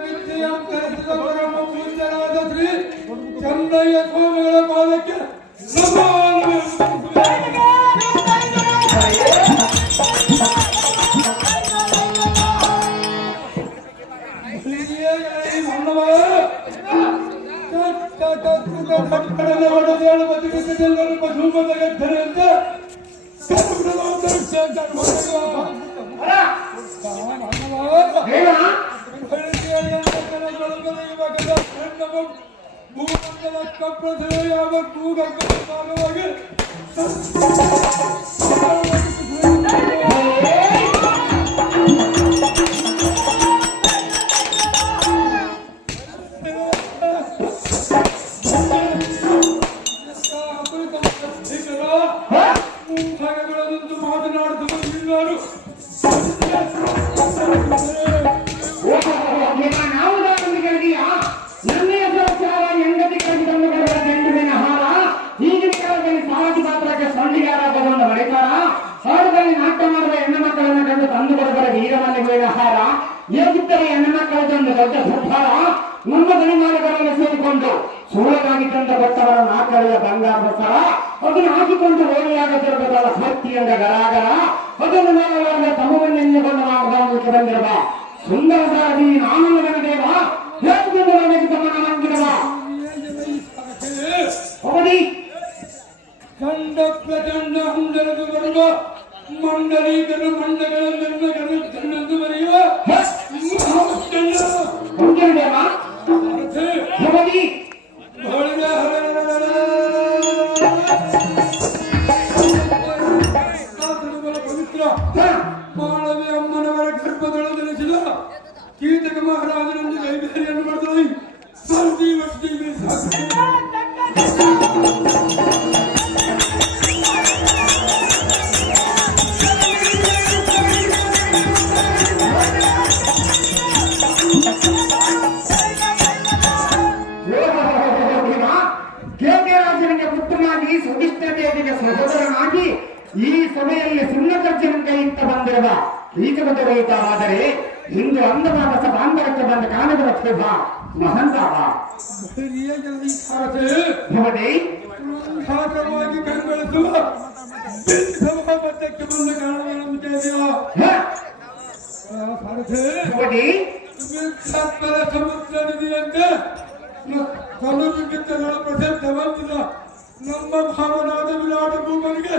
ವಿದ್ಯೆಯಂ ಕಲಿಸಿದ ಪರಮ ಪೂಜ್ಯರಾದ ಶ್ರೀ ಚನ್ನಯ್ಯ ಸ್ವಾಮಿಗಳ ಪಾದಕ್ಕೆ ನಮ್ಮ ಗಣಿಮಾಲಗಳನ್ನು ಸೇರಿಕೊಂಡು ಸೋಳಗಾಗಿದ್ದಂತ ಭಕ್ತವರ ನಾಲ್ಕಳೆಯ ಬಂಗಾರದ ಸ್ಥಳ ಅದನ್ನು ಹಾಕಿಕೊಂಡು ಓಣಿಯಾಗ ತಿರುಗದಲ್ಲ ಭಕ್ತಿಯಿಂದ ಗರಾಗರ ಅದನ್ನು ನಾಲ್ವರಿಂದ ತಮವನ್ನೆಂದುಕೊಂಡು ನಾವು ಗ್ರಾಮಕ್ಕೆ ಬಂದಿರುವ ಸುಂದರ ಸಾರದಿ ನಾನು ಗಣದೇವ ಹೇಗಿದ್ದ ನನಗೆ ತಮ್ಮನ ಮಂದಿರವ ಅವಧಿ ಖಂಡ ಪ್ರಚಂಡ ಹುಂಡರದು ಬರುವ ಮಂಡಲೀಕರ ಮಂಡಗಳನ್ನು ಬರೆಯುವ ಪವಿತ್ರ ಮಾಳವಿ ಅಮ್ಮನವರ ಗರ್ಭದೊಳ ನೆಲೆಸಿದ ಕೀಟಕ ಮಹಾರಾಜನೊಂದು ಲೈಬ್ರರಿಯನ್ನು ಮಾಡಿದ ಸರ್ದಿ ವರ್ಷ ಸಹೋದರನಾಗಿ ಈ ಸಭೆಯಲ್ಲಿ ಸುಣ್ಣಕರ್ಜನ ಕೈಯಿಂದ ಬಂದಿರುವ ಕೀಚಕದ ರಹಿತವಾದರೆ ಇಂದು ಅಂದವಾದ ಸಭಾಂಗರಕ್ಕೆ ಬಂದ ಕಾಣದ ಶೋಭ ಮಹಂತಾವ ಖಾತರವಾಗಿ ಬೆಂಬಲಿಸುವ ಸಭಾಪತ್ಯಕ್ಕೆ ಬಂದ ಕಾರಣಗಳನ್ನು ಸಮುದ್ರ ನಿಧಿಯಂತೆ ಕಲುಗಿತ್ತಗಳ ಪ್ರಸಿದ್ಧವಂತಿದ ನಮ್ಮ ಭಾವನಾದ ವಿರಾಟ ಭೂಮನಿಗೆ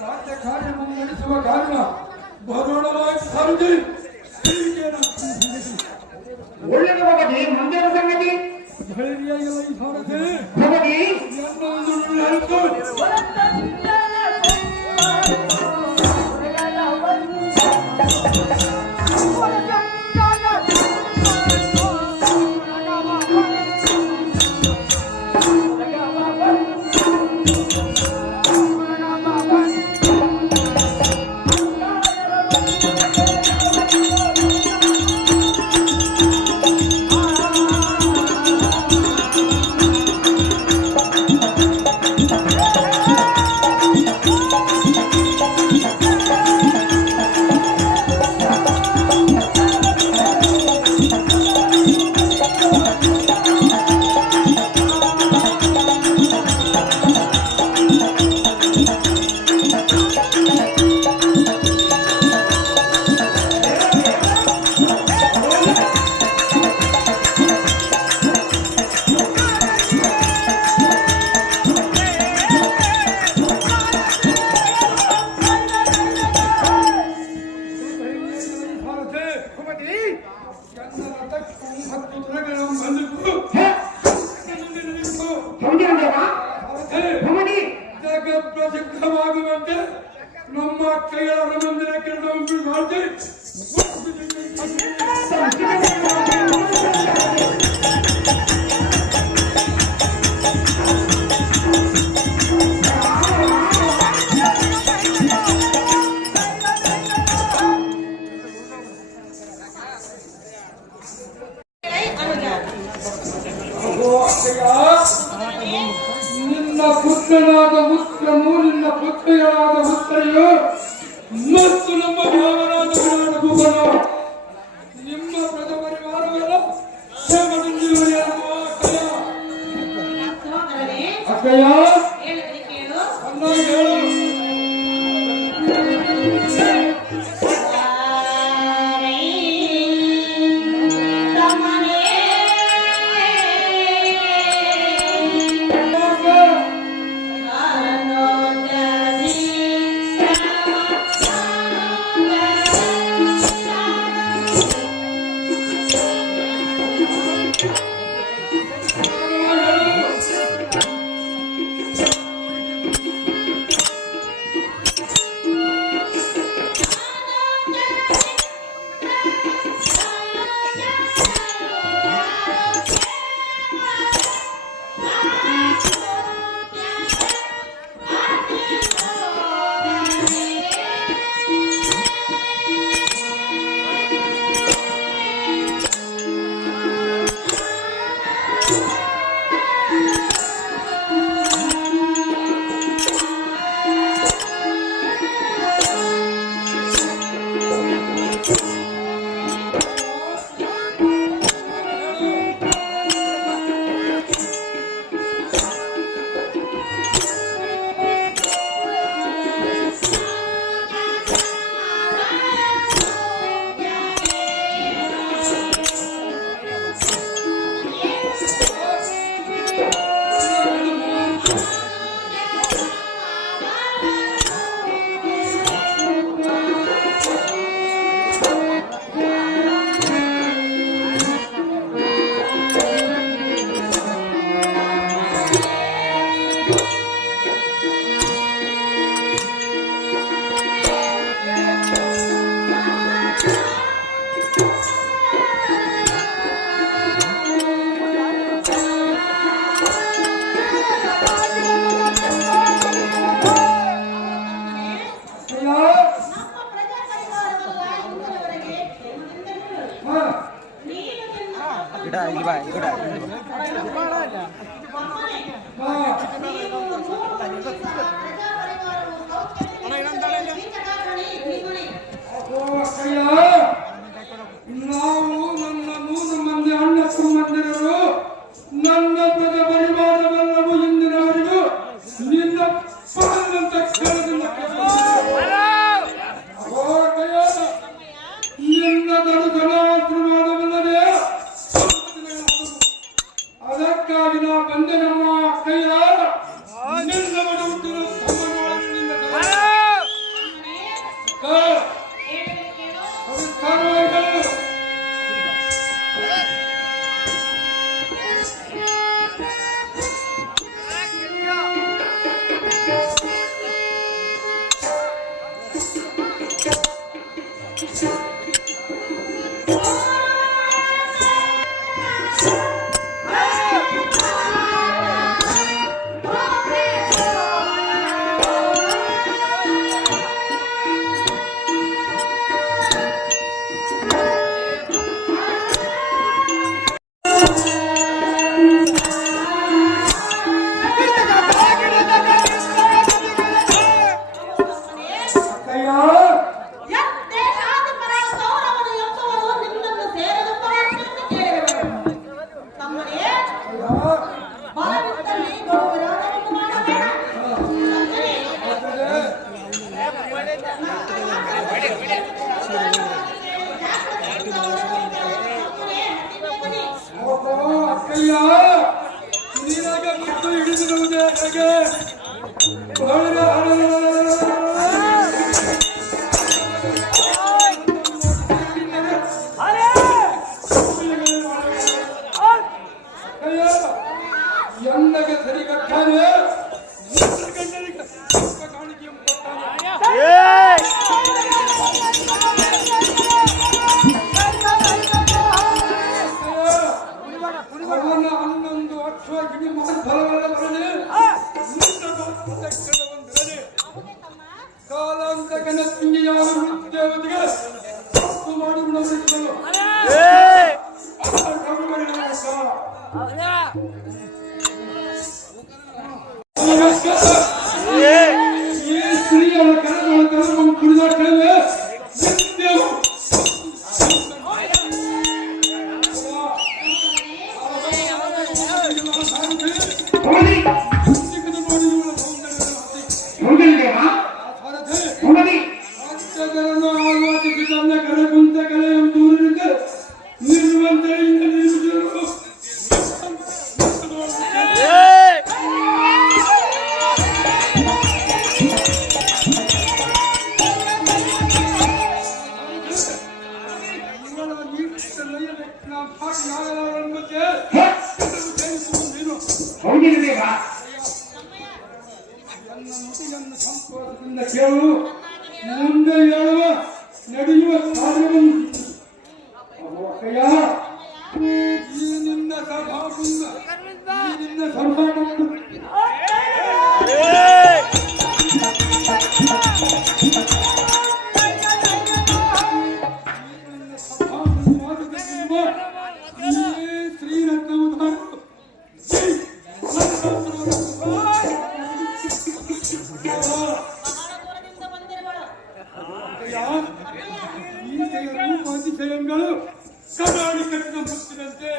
ರಾಜ್ಯ ಕಾರ್ಯ ಮುನ್ನಡೆಸುವ ಕಾರಣ ಬರೋಣವಾಗಿ ಸಾರಥಿ ಒಳ್ಳೆಯ ಬಾಬಾಜಿ ಮುಂದಿನ ಸಂಗತಿ ಸಾರಥಿ ಪ್ರಸಿದ್ಧವಾಗುವಂತೆ ನಮ್ಮ ಕೈಗಳ ಮಂದಿರಕ್ಕೆ ಮಾಡ್ತೀವಿ. ನಿನ್ನ ಪುತ್ರನಾದ ಉತ್ತಮು ನಿನ್ನ ಪುತ್ರಿಯರಾದ ಉತ್ತರೆಯು ಮತ್ತು ನಮ್ಮ ಭಾವನಾದ ವಿರಾಟ ಭೂಪನ ನಿಮ್ಮ ಪ್ರಜ ಪರಿವಾರವೆಲ್ಲ ಕ್ಷೇಮದಲ್ಲಿ ಅಕ್ಕಯ್ಯ ಅನ್ನ ಹೇಳು. ನಾವು ನನ್ನ 100 ಮಂದಿ ಅಣ್ಣ ತಮ್ಮಂದಿರರು ನನ್ನ ಪ್ರಜಾ ಪರಿವಾರವೆಲ್ಲವೂ ಇಂದಿನವರೆಗೂ ನಿನ್ನ ಪಾಲಂತ ಕೇಳದಿಂದ ನಿನ್ನ ದರ್ಶನಾಶ್ರಮವಲ್ಲದೆ ಅದಕ್ಕಾಗಿ ನಾ ಬಂದೆ ನಮ್ಮ ಕೈಯ ನಿನ್ನ ಹುಟ್ಟಿದ ತಮ್ಮನೊಳಗಿನಿಂದ ಈ ಸ್ತ್ರೀಯ ಕರೆದು ಕುಡಿದ ಪಾಠ ಯಾವ್ಯಾವ ಬಗ್ಗೆ ಹೌದಿಲ್ಲ ಬೇಗ ನನ್ನ ನುಡಿಯನ್ನು ಸಂತೋಷದಿಂದ ಕೇಳು. ಮುಂದೆ ಹೇಳುವ ನಡೆಯುವ ಕಾರ್ಯವನ್ನು ಅಕ್ಕಯ್ಯ, ಈ ನಿನ್ನ ಸಭಾಗುಂಡ, ಈ ನಿನ್ನ ಸಭಾಗುಂಡ ಅತಿಶಯಗಳು ಕಡಾಳಿ ಕಟ್ಟಿದ ಮುತ್ತಿನಂತೆ,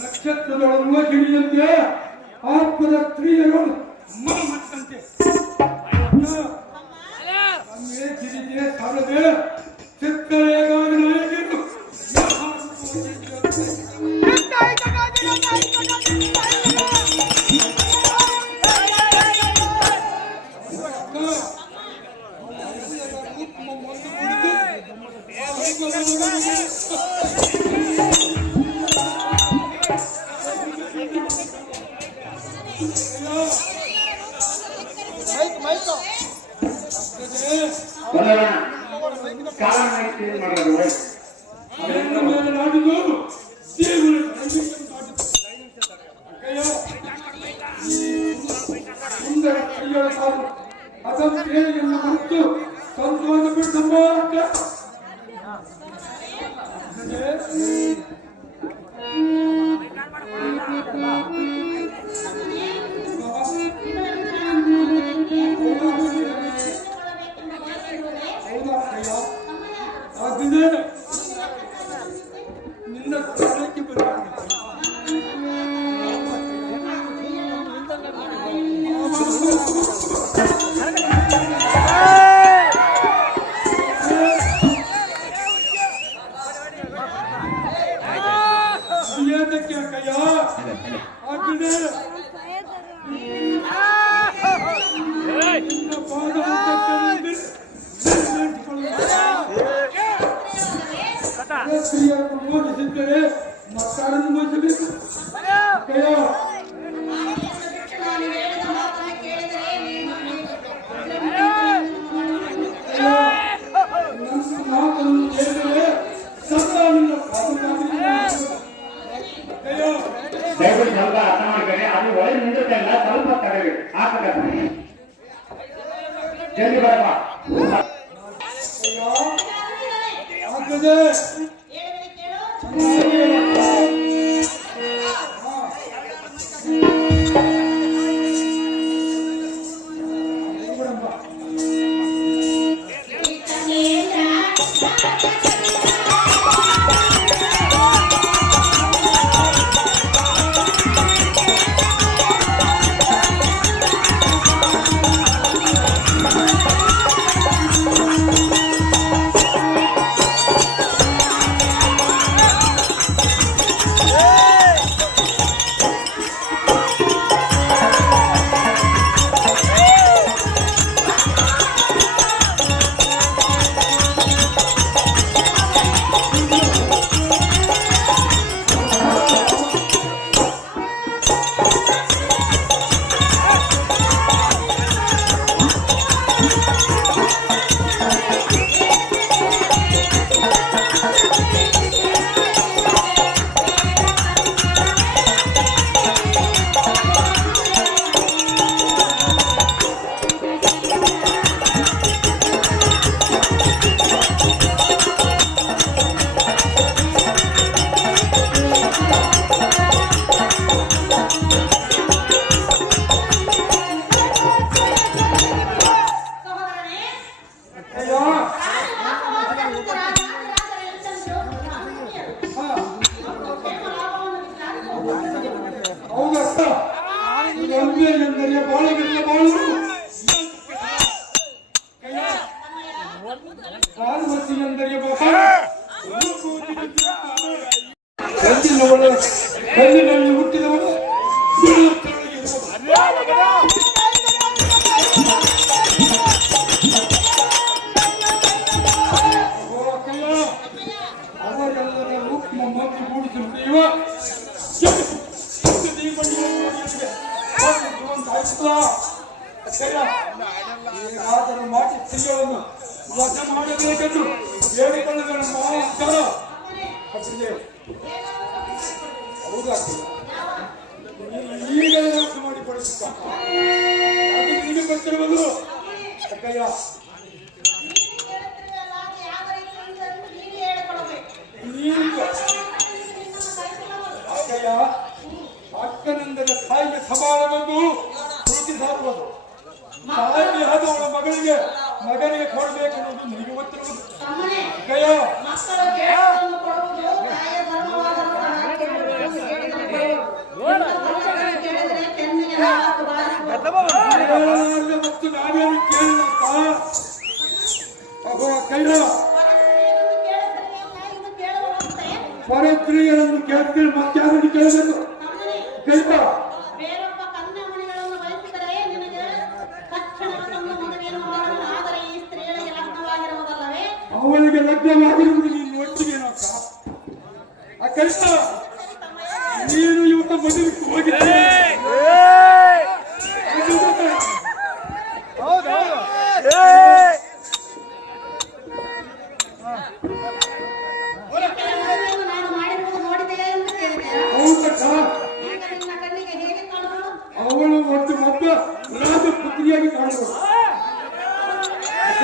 ನಕ್ಷತ್ರದೊಳಗುವ ಗಿಳಿಯಂತೆ, ಆತ್ಮದ ಸ್ತ್ರೀಯರು ಮನಮಟ್ಟಂತೆ ನಮ್ಮೇ ಗಿರಿಗೆ ಸಾರದೆ ಚಿತ್ತರೇಗಾಗಿ ನಾಯಕರು ಸಂತೋಷ ಬಿಟ್ಟು ನಿನ್ನ ಸ್ಥಾನಕ್ಕೆ ಮೋದಿಸಿದ್ದರೆ ಮಕ್ಕಳನ್ನು ಮೋಸಬೇಕು. ಮಾತನ್ನು ಕೇಳಿದರೆ ಸಂತಾನದ ದಯವಿಟ್ಟು ಸ್ವಲ್ಪ ಅರ್ಥ ಮಾಡ್ಕೊಳ್ಳಿ. ಅದು ಒಳ್ಳೆ ನಿಂದಿರುತ್ತೆ ಅಲ್ಲ, ಸ್ವಲ್ಪ ತಡಬೇಕು. ಹಾಕಬೇಕು ಜಲ್ದಿ ಬರಪ್ಪ. ಆಗ್ತದೆ ಕಲ್ಲಿನಲ್ಲಿ ಹುಟ್ಟಿದವರು ಅದರ ಮಾಟಿ ಸ್ತ್ರೀಗಳನ್ನು ವಶ ಮಾಡಬೇಕೆಂದು ಹೇಳಿಕೊಳ್ಳುವ ನಮ್ಮ ಅಹಂಕಾರ. ಅತ್ತಿಗೆ ಹೌದಾ? ಈಗಲೇ ವಶ ಮಾಡಿಕೊಡಿಸುತ್ತ ಅದು ನಿನಗೆ ಗೊತ್ತಿರುವುದು ಅಕ್ಕಯ್ಯ. ಅಕ್ಕಯ್ಯ, ಅಕ್ಕನಂದರ ತಾಯಿಗೆ ಸಮಾನವನ್ನು ಕೃತಿ ಸಾರುವುದು. ತಾಯಿ ಆದವಳ ಮಗನಿಗೆ ಕೊಡಬೇಕೆನ್ನುವುದು ನಿನಗೆ ಗೊತ್ತಿರುವುದು ಅಕ್ಕಯ್ಯ. ಮತ್ತು ನಾವೇನು ಕೇಳಿದಂತ ಅಗೋ ಅಕ್ಕಯ್ಯ, ಪರಸ್ತ್ರೀಯರನ್ನು ಕೇಳ್ತೀವಿ, ಮತ್ತೆ ಯಾರನ್ನು ಕೇಳಬೇಕು? ಕೈತ ಬೇರೊಬ್ಬ ಕನ್ಯಾಮಣಿಗಳನ್ನು ಬಯಸಿದರೆ ನಿನಗೆ ತಕ್ಷಣವನ್ನು ಮದುವೆಯನ್ನು ಮಾಡಲು, ಆದರೆ ಈ ಸ್ತ್ರೀಯರಿಗೆ ಲಗ್ನವಾಗಿರುವುದಲ್ಲವೇ? ಅವಳಿಗೆ ಲಗ್ನವಾಗಿರುವುದು ನೀನು ಒಟ್ಟಿಗೇನು ಅಕ್ಕ? ಅಕ್ಕ ನೀನು ಇವತ್ತು ಮದುವೆಗೆ ಹೋಗಿದ್ದೆ. ನಾನು ಮಾಡಿರುವುದು ನೋಡಿದೆಯೇ ಎಂದು ಕೇಳಿದೆಯಾ? ಹೌದಕ್ಕ, ಈಗ ನಿನ್ನ ಕಣ್ಣಿಗೆ ಹೇಗೆ ಕಾಣುವುದು? ಅವಳು ಒಂದು ಒಬ್ಬ ರಾಜಪುತ್ರಿಯಾಗಿ ಕಾಣುವುದು.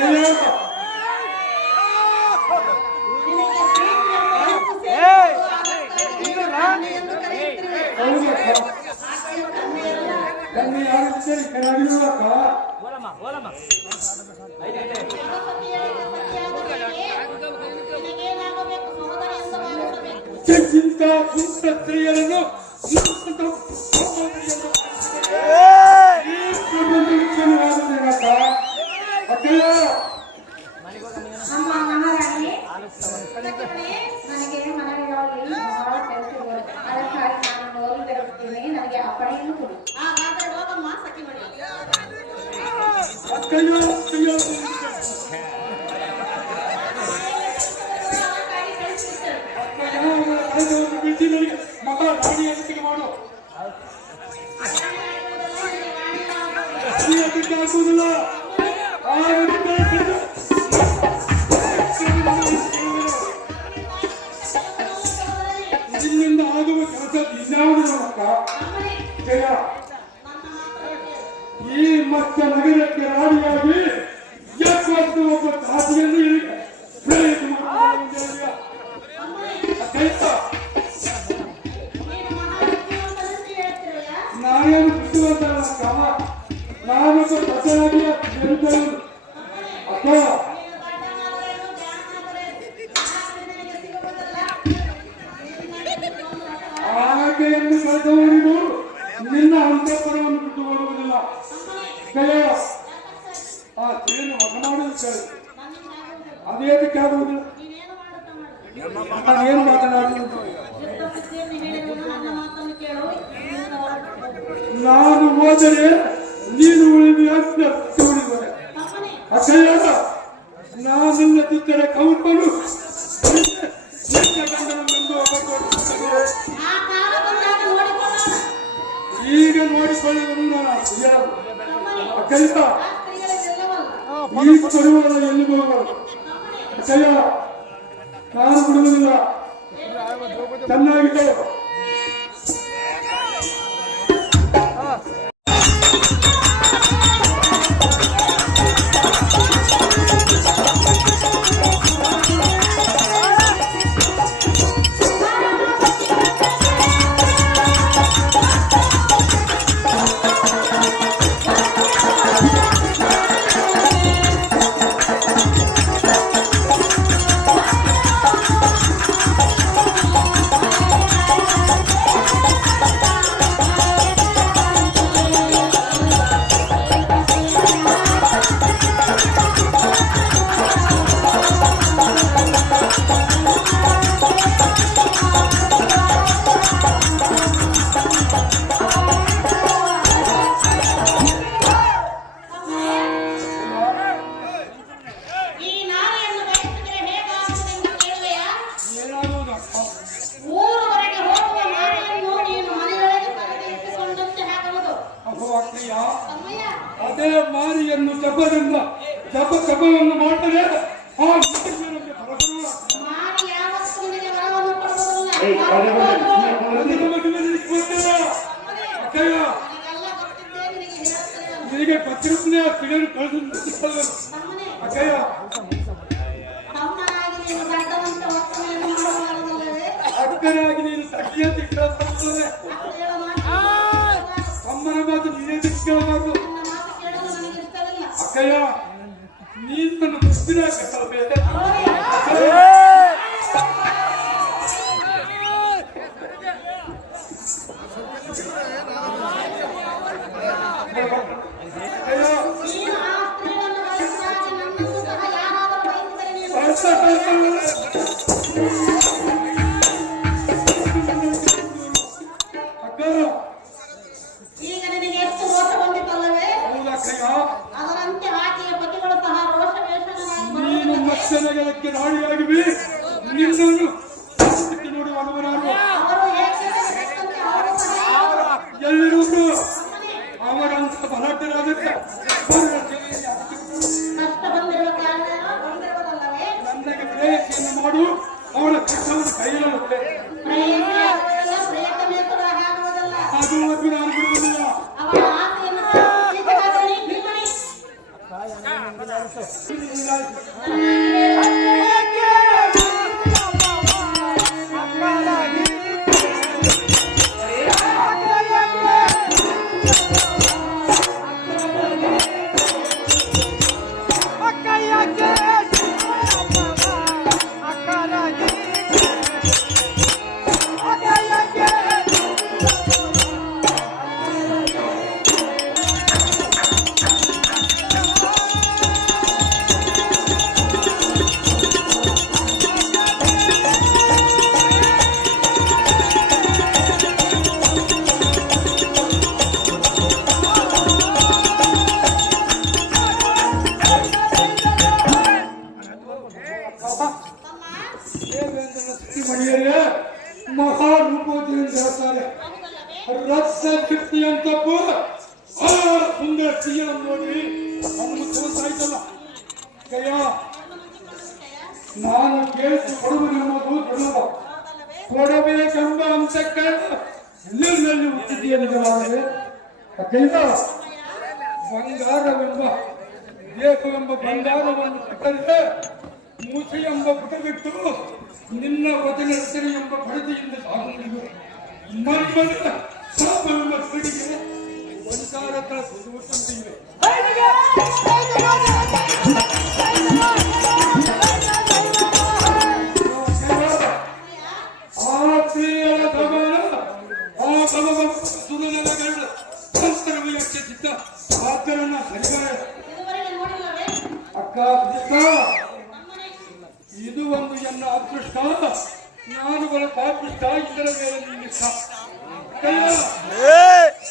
ನಿನಗೆ ಪ್ರೀತಿಯನ್ನು ಸೇರಿಸುವುದು ಅದಕ್ಕಾಗಿ ಕನ್ಯೆ ಎಂದು ಕರೆಯುತ್ತಿರುವೆ. ಆಕೆಯು ಕನ್ಯೆಯಲ್ಲ. ಕಣ್ಣಿ ಯಾರಿದ್ದರೆ ಚೆನ್ನಾಗಿರುವಕ್ಕ. ಸತಿಯರಿಗೆ ಸತಿಯಾದ ನಿನಗೇನಾಗಬೇಕು? ಸಹೋದರಿ ಎಂದು ಭಾವಿಸಬೇಕು. ಇಂಥ ಪುತ್ರ ಸ್ತ್ರೀಯರನ್ನು ನಮ್ಮ ಮಹಾರಾಣಿ, ನನಗೆ ಮನೆಯಲ್ಲಿ ಬಹಳ ಕೆಲಸಗಳು, ಅದಕ್ಕಾಗಿ ನಾನು ನೋರು ಬೆಳೆಸುತ್ತೇನೆ. ನನಗೆ ಅಪ್ಪಣೆಯನ್ನು ಕೊಡು. ಹಾಗಾದರೆ ಹೋಗಮ್ಮ ಸಖಿ ಮಣಿ. ಮಗಳ ರಾಣಿ ಅಂತಿಗೆ ಮಾಡು. ಹಾಕುವುದಿಲ್ಲ. ಇಲ್ಲಿಂದ ಆಗುವ ಕೆಲಸ ಇನ್ಯಾವುದು ಅಕ್ಕ? ಜಯ, ಈ ಮತ್ತ ನಗರಕ್ಕೆ ರಾಣಿಯಾಗಿ ಎಪ್ಪತ್ತು ಒಬ್ಬ ತಾತಿಯನ್ನು ಪ್ರೇರಿತ ಮಾಡುವ ನಾನೇನು ಬುದ್ಧಿವಂತನಕ್ಕ, ನಾನೊಬ್ಬ ಪ್ರಜೆಯಾಗಿ ಹೇಳಿದ್ದಳು ಅಕ್ಕ. ಆಕೆಯನ್ನು ಕಳೆದವನಿಗೂ ನಿನ್ನ ಅಂತಃಪುರವನ್ನು ಬಿಟ್ಟು ಹೋಗುವುದಿಲ್ಲ. ಜಯ, ಆ ಸ್ತ್ರೀಯನ್ನು ಮತ ಮಾಡುವುದು ಕೇಳಿ ಅದೇದಕ್ಕೆ ಆಗುವುದಿಲ್ಲ. ನಾನೇನು ಮಾತನಾಡುವುದು? ನಾನು ಹೋದರೆ ನೀನು ಉಳಿದು ಅಂತ ಉಳಿದರೆ ಅಕ್ಕಯ್ಯ, ನಾನಿನ್ನ ತಿದ್ದರೆ ಕೌಂಟರು ಈಗ ನೋಡಿಕೊಳ್ಳುವುದು ನಾನು ಹೇಳದು ಅಕ್ಕಯ್ಯ. ಈ ಬರುವಲ್ಲ ಎಲ್ಲಿ ಬರುವುದು ಅಕ್ಕಯ್ಯ, ನಾನು ಬಿಡುವುದಿಲ್ಲ. ಚೆನ್ನಾಗಿದೆ. ಜಪವನ್ನು ಮಾಡ್ತಾರೆ ಆ ನಮಗೆ ಬರಬರುವ ಮಾಡಿ ಯಾವತ್ತೂ ನಿನಗೆ ವರವನ್ನು ಕೊಡುವುದಿಲ್ಲ. ಏಯ್, ಅದೇ ಗೊತ್ತಿಲ್ಲ. ಅದರ ಬಗ್ಗೆ ನಿನಗೆ ಗೊತ್ತಿಲ್ಲ ಅಕ್ಕಯ್ಯ. ನಿನಗೆಲ್ಲ ಗೊತ್ತಿದ್ದೇ ನಿನಗೆ ಹೇಳುತ್ತೇನೆ ನಾನು. ನಿನಗೆ ಪತ್ರಿಕೆ ತಿಳಿಯಲು ಕಳಿಸಿಕೊಳ್ಳಲು ತಮ್ಮನೇ, ಅಕ್ಕಯ್ಯ. ತಮ್ಮನಾಗಿ ನೀನು ದಡ್ಡವಂತ ವರ್ತನೆಯನ್ನು ಮಾಡಬಾರದಲ್ಲವೇ? ಅಕ್ಕನಾಗಿ ನೀನು ತಕ್ಕಿಯ ತಿಕ್ಕಬಾರದು. ಅಕ್ಕಳ ಮಾತು ಅಮ್ಮನ ಮಾತು ನೀನೇ ತಿಕ್ಕಬಾರದು. ನನ್ನ ಮಾತು ಕೇಳಲು ನನಗೆ ಇಷ್ಟವಿಲ್ಲ. ಅಕ್ಕಯ್ಯ ನೀನು ನನ್ನ ಮುಸ್ತಿನ ಕಟ್ಟಬೇಕು. ನೀನು ಆ ಸ್ತ್ರೀಯನ್ನು ಬಯಸಿದಾಗ ನನ್ನನ್ನು ಸಹ ಯಾರಾದರೂ ಬಯಸಿದರೆ ನೀನು ಈಗ ನಿನಗೆ ಎಷ್ಟು ರೋಷ ಬಂದಿತ್ತಲ್ಲವೇ? ಅದರಂತೆ ಆಕೆಯ ಪತಿಗಳು ಸಹ ರೋಷವೇಷನಾಗಿ ನೀನು ಬರುತ್ತಿದ್ದಾರೆ. ಮತ್ಸರಗಳಕ್ಕೆ ರಾಣಿಯಾಗಿವೆ. ನಿನ್ನನ್ನು ನೋಡಿ ಅನುಭವ ಅವರು ಏಕೆ ಬೇಕಂತೆ ಅವರು ಸಹ ಎಲ್ಲಿರುವುದು ಅವರಂತ ಬಲಾಢ್ಯರಾದರೆ ಕಷ್ಟ ಬಂದಿರುವ ಕಾರಣ ಬಂದಿರುವುದಲ್ಲವೇ? ನನಗೆ ಪ್ರೇಯಸಿಯನ್ನು ಮಾಡು. ಅವಳ ಕಷ್ಟವನ್ನು ಕೈಯಲ್ಲುತ್ತೆ. ಪ್ರೇಯಸಿಯಾಗುವುದಲ್ಲ, ಪ್ರೇಯತಮೇಕರು ಆಗುವುದಲ್ಲ. ಅದುವರೆಗೂ ನಾನು ಬಿಡುವುದಿಲ್ಲ. ಅವಳ ಆಸೆಯನ್ನು ತೀರಿಸಬೇಕಾದರೆ ನೀನು ಮಾಡಿ. ಮಣಿಯರೇ ಮಹಾರೂಪವತಿಯನ್ನು ಹೇಳ್ತಾರೆ. ರಕ್ತ ಶಕ್ತಿಯಂತಪ್ಪು ಆ ಸುಂದರ ಸ್ತ್ರೀಯನ್ನು ನೋಡಿ ಅನುಮತಿಸಾಯ್ತಲ್ಲ. ಕಯ್ಯ ನಾನು ಕೇಳಿಸಿ ಕೊಡುವುದೆಂಬುದು ಸುಲಭ. ಕೊಡಬೇಕೆಂಬ ಅಂಶಕ್ಕೆ ಎಲ್ಲೆಲ್ಲಿ ಹುಟ್ಟಿದೆಯ ನಿಜವಾದರೆ ಕೈದ ಬಂಗಾರವೆಂಬ ದೇಶವೆಂಬ ಬಂಗಾರವನ್ನು ಕಟ್ಟಲಿದೆ. ಮೂಸೆ ಎಂಬ ಪುಟ ಬಿಟ್ಟು ನಿನ್ನ ವಚನ ರಚನೆ ಎಂಬ ಪಡತೆಯಿಂದ ಸಾಗುವುದು. ಮನ್ಮನ ಶಾಪವೆಂಬ ಪೀಳಿಗೆ ಒಂದಾರತ್ರ ಸುಡುವಂತಿವೆ. ಆ ಸ್ತ್ರೀಯರ ಸಮಾನ ಆ ಸುರನಗಳ ಸಂತರವಯಕ್ಕೆ ಸಿದ್ಧ ಆತರನ್ನ ಸರಿಗಾರ ಇದುವರೆಗೆ ನೋಡಿಲ್ಲವೇ? ಅಕ್ಕ ಇದು ಒಂದು ಎನ್ನ ಅದೃಷ್ಟ. ನಾನು ಬರ ಪಾಪಿಷ್ಟ, ಇದರ ಮೇಲೆ ನಿನ್ನಿಷ್ಟ.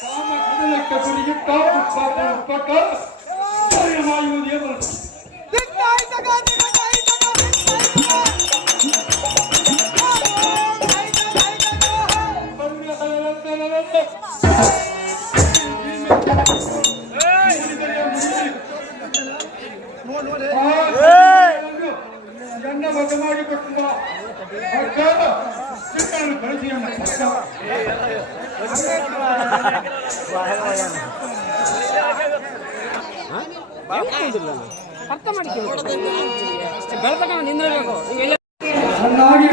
ಕಾಮ ಕಡಲಕ್ಕ ಗುರಿಗೆ ಪಕ್ಕ ಮಾಯುವುದೇ ಬರುತ್ತೆ. ಎನ್ನ ಮಗ ಮಾಡಿಕೊಟ್ಟು ಕಳಿಸಿ ಅರ್ಥ ಮಾಡಿಕೊಳ್ಳಿ ಬೆಳತಕ್ಕ ನಿಂದಿರಬೇಕು. ಚೆನ್ನಾಗಿ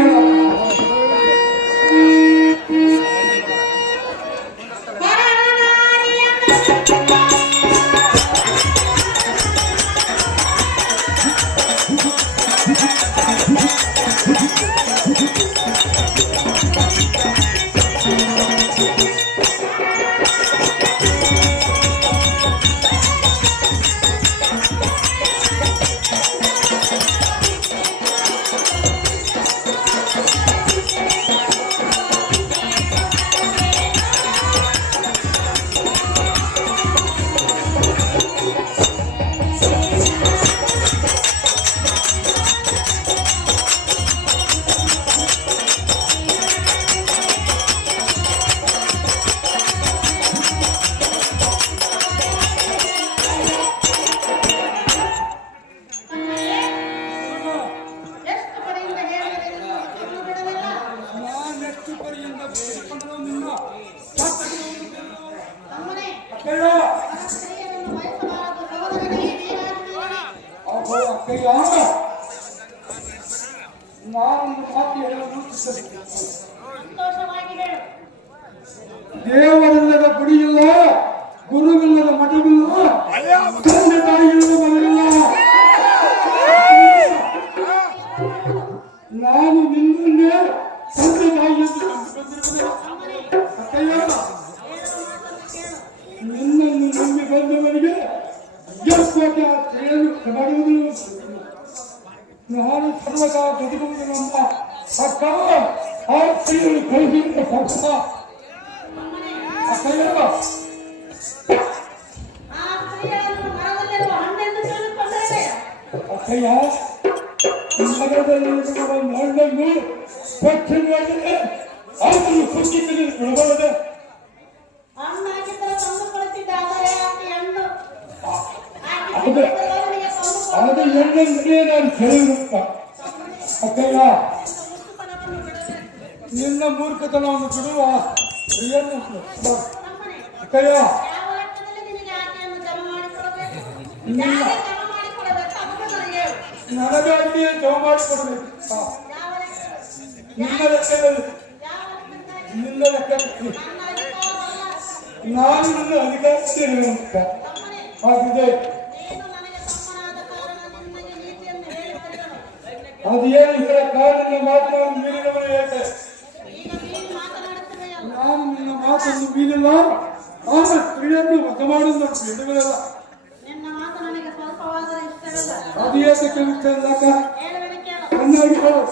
ಅಕ್ಕಯ್ಯ, ನಾನೊಂದು ಮಾತು ಹೇಳಲು ಸಂತೋಷವಾಗಿ ಹೇಳು. ದೇವರಿಲ್ಲದ ಗುಡಿಯಿಲ್ಲ, ಗುರುವಿಲ್ಲದ ಮಠವಿಲ್ಲ, ತಂದೆ ತಾಯಿಯಿಲ್ಲದ ಮನೆಯಿಲ್ಲ. ನಾನು ನಿನ್ನನ್ನೇ ತಂದೆ ತಾಯಿ ಎಂದು ನಂಬಿಕೊಂಡಿರುವೆ. ಅಕ್ಕಯ್ಯ, ನಿನ್ನನ್ನು ನಂಬಿ ಬಂದವನಿಗೆ ಮಾಡುವುದಿಲ್ಲ. ನಾನು ಸರ್ವದಾ ಬದುಕುವುದು ನಮ್ಮ ಅಕ್ಕ ಆ ಸ್ತ್ರೀಯನ್ನು ಕೈಹಿಡಿದ ಪಕ್ಷ. ಅಕ್ಕಯ್ಯ, ಆ ಸ್ತ್ರೀಯನ್ನು ಮರದಲ್ಲಿರುವ ಹಣ್ಣೆಂದು ತಿಳಿದುಕೊಂಡರೆ ಅಕ್ಕಯ್ಯ, ನಗರದಲ್ಲಿರುವ ಮಣ್ಣನ್ನು ಸ್ವಚ್ಛವಾಗಿದೆ, ಅದನ್ನು ಸುತ್ತಿ ತೆಗೆದು ಬಿಡಬಾರದೆ. ಹಣ್ಣಾಗಿದ್ದರೆ ತಂದುಕೊಳ್ತಿದ್ದಾದರೆ ಆಕೆ ಹಣ್ಣು ಅದು ಎಣ್ಣೆ ನಾನು ಕೇಳಿರುತ್ತ. ಅಕ್ಕಯ್ಯ, ನಿನ್ನ ಮೂರ್ಖತನವನ್ನು ಬಿಡುವ ಸ್ತ್ರೀಯನ್ನು ಅಕ್ಕಯ್ಯ, ಯಾವ ಲೆಕ್ಕದಲ್ಲಿ ನಿನಗೆ ಆಕೆಯನ್ನು ಜಮ ಮಾಡಿಕೊಡಬೇಕು? ಯಾರಿಗೆ ಜಮ ಮಾಡಿಕೊಡಬೇಕು? ಅದನ್ನು ನನಗೆ ಹೇಳು. ನನಗಾಗಿಯೇ ಜಮ ಮಾಡಿಕೊಡಬೇಕು. ಯಾವ ಲೆಕ್ಕದಲ್ಲಿ? ನಿನ್ನ ಲೆಕ್ಕದಲ್ಲಿ, ಯಾವ ಲೆಕ್ಕದಲ್ಲಿ? ನಿನ್ನ ಲೆಕ್ಕದಲ್ಲಿ ನನ್ನ ಅಧಿಕಾರವಲ್ಲ. ನಾನು ನನ್ನ ಅಧಿಕಾರಕ್ಕೆ ಹೇಳುವಂತ ಆಗಿದೆ. ನೀನು ನನಗೆ ತಮ್ಮನಾದ ಕಾರಣ ನಿನಗೆ ನೀತಿಯನ್ನು ಹೇಳಿ ಬರೆಯಲು. ಅದೇನು ಇದರ ಕಾರಣ ಮಾತನಾಡಿ ಮೀರಿದವನು ಏಕೆ? ಈಗ ನೀನು ಮಾತನಾಡುತ್ತಿದೆಯಲ್ಲ, ನಾನು ನಿನ್ನ ಮಾತನ್ನು ಮೀರಿಲ್ಲ, ಆ ಸ್ತ್ರೀಯನ್ನು ವಶ ಮಾಡುವುದು ಬೇಡವಲ್ಲ. ನಿನ್ನ ಮಾತು ನನಗೆ ಸ್ವಲ್ಪವಾದರೂ ಇಷ್ಟವಿಲ್ಲ. ಅದು ಏಕೆ ಕೆಲಸ ಹೇಳುವೆನು ಕೇಳು. ಚೆನ್ನಾಗಿ ಹೇಳು.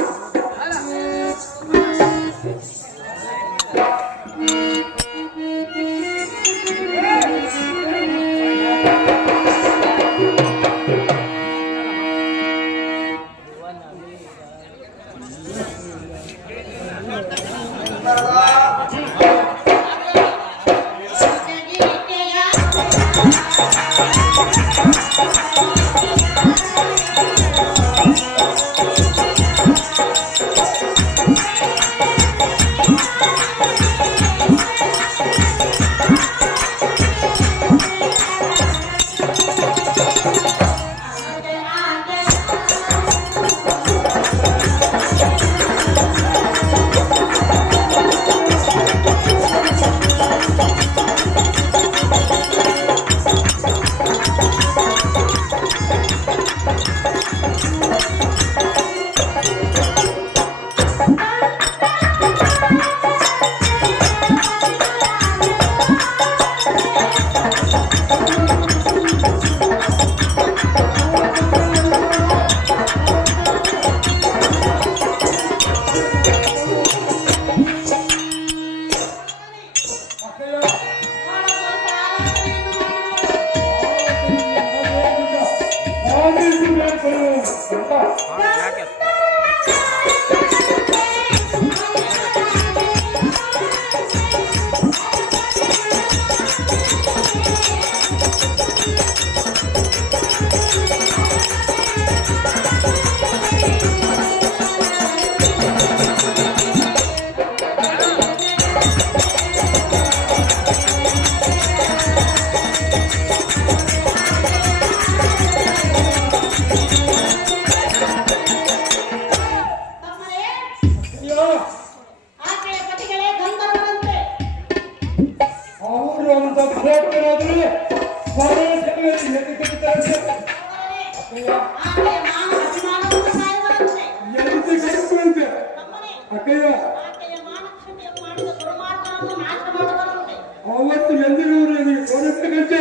ಅವತ್ತು ಎಂದಿನವರು ತೋರಿಸಬೇಕಂತೆ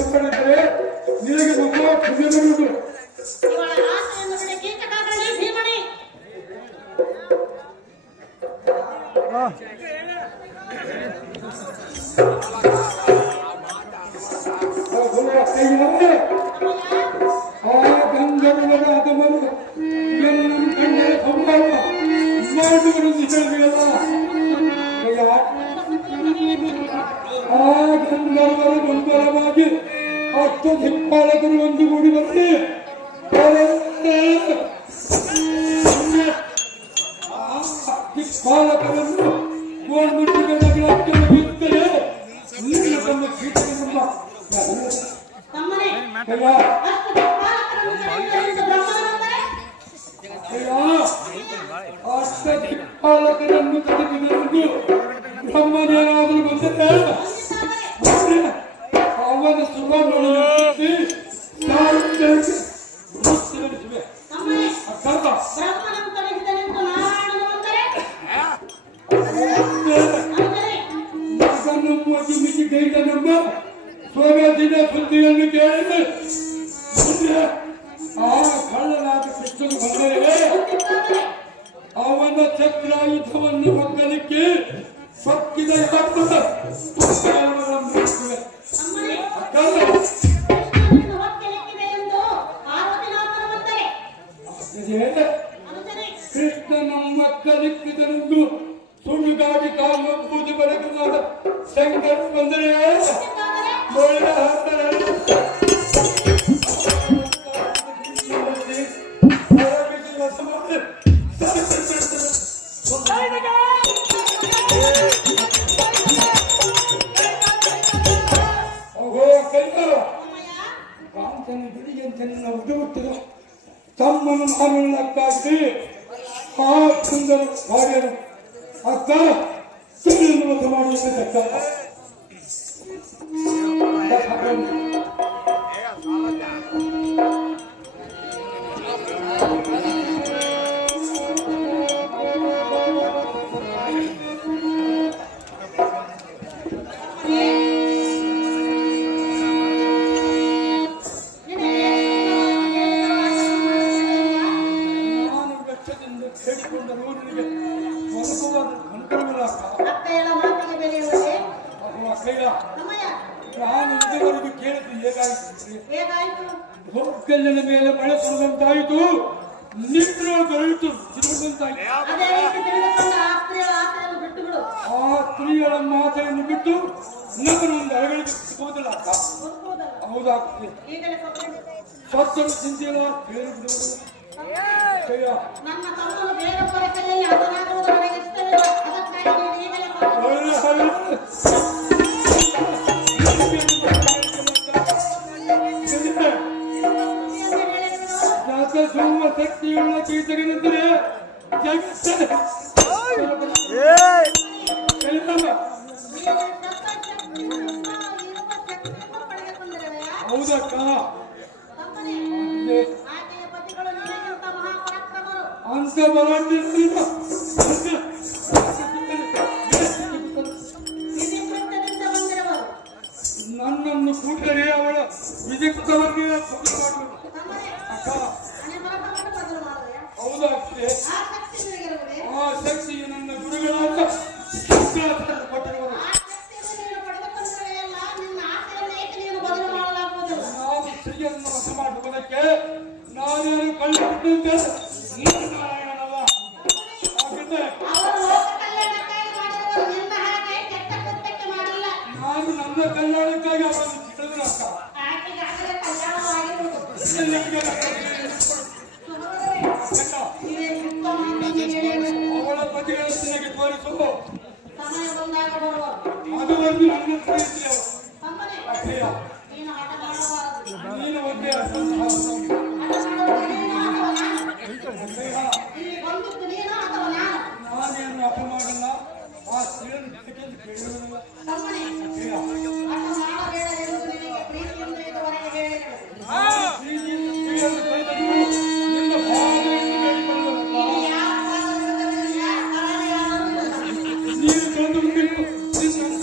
ಒಪ್ಪಡಿದರೆ ನಿನಗೆ ಮಕ್ಕಳ ಖುಷಿ ಬರುವುದು. ಆ ಗಂಧರ್ವರ ಅದಮನು ಎಲ್ಲ ಕಣ್ಣರ ಸಂಭವ ಮಾಡುವರೆಂದು ಹೇಳಿದೆಯಲ್ಲ. ಆ ಗಂಧರ್ವರ ಗೊಂದಲವಾಗಿ ಹತ್ತು ದಿಕ್ಪಾಲಕರು ಒಂದುಗೂಡಿ ಬಂದು ದಿಕ್ಪಾಲಕರನ್ನು ಗೋಲ್ಗುಟ್ಟಿಗಳಾಗಿದ್ದರೆ ಕೀರ್ತನೆ ನಮ್ಮ ತಮ್ಮನೇ ಅಯ್ಯ ಅಷ್ಟು ದಿಕ್ಪಾಲಕರನ್ನು ಕರೆಯುವುದರಿಂದ ಬ್ರಹ್ಮನಂದರೆ ಅಷ್ಟಪಾಲಕರನ್ನು ಕರೆದುಕೊಂಡು ಬ್ರಹ್ಮನೇನಾದರೂ ಬಂದರೆ ಅವನ ಸುಖ ನೋಡಿ ತಮ್ಮನೇ ಅಕ್ಕ ಬ್ರಹ್ಮನನ್ನು ಕರೆಸಿದನೆಂದು ನಾರಾಯಣನು ಅಂದರೆ ನಮ್ಮ ಜಿಮಿತಿ ಕೈದ ನಮ್ಮ ಸೋಮೇದಿನ ಸುದ್ದಿಯನ್ನು ಕೇಳಿ ಆ ಕಳ್ಳನಾದ ಕೃಷ್ಣನು ಬಂದರೆ ಅವನ ಚಕ್ರಾಯುಧವನ್ನು ಮಕ್ಕಳಿಗೆ ಸೊಕ್ಕಿದ ತಮ್ಮನೇ ಕೃಷ್ಣನನ್ನು ಹೊಕ್ಕೆಲೆಕ್ಕಿದೆ ಎಂದು ಪಾರ್ವತಿನಾಥನ ಬಂದರೆ ಅನುಸರಿ ಕೃಷ್ಣನ ಮಕ್ಕಳಿಕ್ಕಿದನೆಂದು ಸುಳ್ಳುಗಾಡಿ ಕಾಲು ಪೂಜೆ ಬರಕನಾದ ಶಂಕರ್ ಬಂದರೆ ಒಳ್ಳೆ ತಮ್ಮನ್ನು ಮಾನವಕ್ಕಾಗಿ ಆ ಸುಂದರ ಭಾರ್ಯನು ಅಕ್ಕ ಮತ ಮಾಡಿದ್ದಕ್ಕ ಹೇಳಿಕೊಂಡರು ನಿನಗೆ ಸ್ವಲ್ಪವಾದ ಅನುಕೂಲವಿಲ್ಲ ಅತ್ತೆಯ ಮಾತಿಗೆ ಬೆಲೆಯುವುದೇ ಅಕ್ಕಯ್ಯ ತಮ್ಮಯ್ಯ ನಾನು ಇದುವರೆಗೂ ಕೇಳಿದ್ದು ಹೇಗಾಯಿತು ಹೇಗಾಯಿತು ಹೊಕ್ಕಲ್ಲಿನ ಮೇಲೆ ಮಳೆ ಸುರಿದಂತಾಯಿತು ನಿದ್ರೆ ಬರೆಯಿತು ತಿರುಗುವಂತಾಯಿತು ಅದೇ ರೀತಿ ತಿಳಿದುಕೊಂಡ ಆ ಸ್ತ್ರೀಯ ಆಸೆಯನ್ನು ಬಿಟ್ಟು ಬಿಡು ಆ ಸ್ತ್ರೀಯರ ಮಾತೆಯನ್ನು ಬಿಟ್ಟು ನನ್ನೊಂದು ಅರಗಳಿಗೆ ಸಿಗುವುದಿಲ್ಲ ಅಕ್ಕ ಒಪ್ಪುವುದಲ್ಲ ಹೌದಾಗ್ತದೆ ಈಗಲೇ ಸೊಪ್ಪು ಸ್ವಚ್ಛರು ಚಿಂತೆಲ್ಲ ಹೇಳಿಬಿಡುವುದು ಅಕ್ಕಯ್ಯ ನನ್ನ ತಮ್ಮನು ಬೇಗ ಪರಕಲೆಯಲ್ಲಿ ಹತನಾಗುವುದು ನನಗೆ ಇಷ್ಟವಿಲ್ಲ ಅದಕ್ಕಾಗಿ ನೀನು ಈಗಲೇ ಸೊಪ್ಪು ಒಳ್ಳೆ ಸೋಮ ಶಕ್ತಿಯುಳ್ಳ ಕೀಟಗನೆಂದರೆ ಜಗತ್ತೇ ಹೌದಕ್ಕ ಆಕೆಯ ಪತಿಗಳು ನನಗಿಂತ ಮಹಾಪರಾಕ್ರಮರು ಅಂತ ಬಲಾಢ್ಯದಿಂದ ವಿಧಿಕೃತ್ಯದಿಂದ ಬಂದಿರುವರು ನನ್ನನ್ನು ಕೂಡಲೇ ಅವಳ ವಿಧಿಕೃತವಾಗಿ ಮಾಡಬೇಕು ತಮ್ಮನೇ ಅಕ್ಕ ಮನೆ ಬರಕವನ್ನು ಬದಲು ಮಾಡುವೆಯಾ ಹೌದಾಗ್ತದೆ ಆ ಶಕ್ತಿ ನಿನಗಿರುವುದೇ ಆ ಶಕ್ತಿಯು ನನ್ನ ಗುರುಗಳಾದ ಶಂಕರಾಚಾರ್ಯರು ಕೊಟ್ಟಿರುವರು ಆ ಶಕ್ತಿಯನ್ನು ನೀನು ಪಡೆದುಕೊಂಡರೆಲ್ಲ ನಿನ್ನ ಆಸೆಯನ್ನು ಏಕೆ ನೀನು ಬದಲು ಮಾಡಲಾಗುವುದಿಲ್ಲ ನಾವು ಸ್ತ್ರೀಯನ್ನು ವಶ ಮಾಡುವುದಕ್ಕೆ ನಾನೇನು ಕಳ್ಳಿಬಿಟ್ಟಿದ್ದೆ ನಾರಾಯಣನಲ್ಲ ಹಾಗಿದ್ದೆ ಅವರು ಲೋಕ ಕಲ್ಯಾಣಕ್ಕಾಗಿ ಮಾಡಿರುವರು ನಿನ್ನ ಹಾಗೆ ಕೆಟ್ಟ ಕೃತ್ಯಕ್ಕೆ ಮಾಡಿಲ್ಲ ನಾನು ನನ್ನ ಕಲ್ಯಾಣಕ್ಕಾಗಿ ಅವರನ್ನು ಬಿಟ್ಟಿದ್ರು ಅಕ್ಕ ಆಕೆಗೆ ಆಗಲೇ ಕಲ್ಯಾಣವಾಗಿರುವುದು ನೀವೇ ಸುತ್ತ ಮಾತನ್ನು ಹೇಳಿರಬೇಕು ಅವಳ ಪತಿಗಳ ನಿನಗೆ ತೋರಿಸು ಸಮಯ ಬಂದಾಗ ಬರುವರು ಅದುವರೆಗೂ ನನ್ನ ಪ್ರೀತಿ ಅವರು ತಮ್ಮನೇ ಅಕ್ಕಯ್ಯ ನೀನು ಆಟ ಮಾಡಬಾರದು ನೀನು ಒಂದೇ ಅಷ್ಟೊಂದು ಆಟ ಮಾಡುವುದು ನೀನು ಅಥವಾ ನಾನು ಅಕ್ಕಯ್ಯ ಇಲ್ಲಿ ಬಂದಿದ್ದು ನೀನು ಅಥವಾ ನಾನು ನಾನೇನು ಅಪ ಮಾಡಲ್ಲ ಆ ಸ್ತ್ರೀಯನ್ನು ಜೊತೆಗೆ ಕೇಳುವುದಿಲ್ಲ ತಮ್ಮನೇ ಅಕ್ಕಯ್ಯ ಆಟ ಮಾಡಬೇಡ ಎಂದು ನಿನಗೆ ಪ್ರೀತಿಯಿಂದ ಇದುವರೆಗೆ ಹೇಳಿದರು ಆ ಪ್ರೀತಿಯನ್ನು ತಿಳಿಯಲು ಕೈತಂದು ನಿನ್ನ ಭಾವನೆಯನ್ನು ಬೇಡಿಕೊಳ್ಳುವುದಲ್ಲ ನೀನು ಯಾವ ಭಾಗವಿರುವುದನ್ನು ಯಾವ ಕಾರಣ ನೀನು ತಂದು ಬಿಟ್ಟು ನಿನ್ನನ್ನು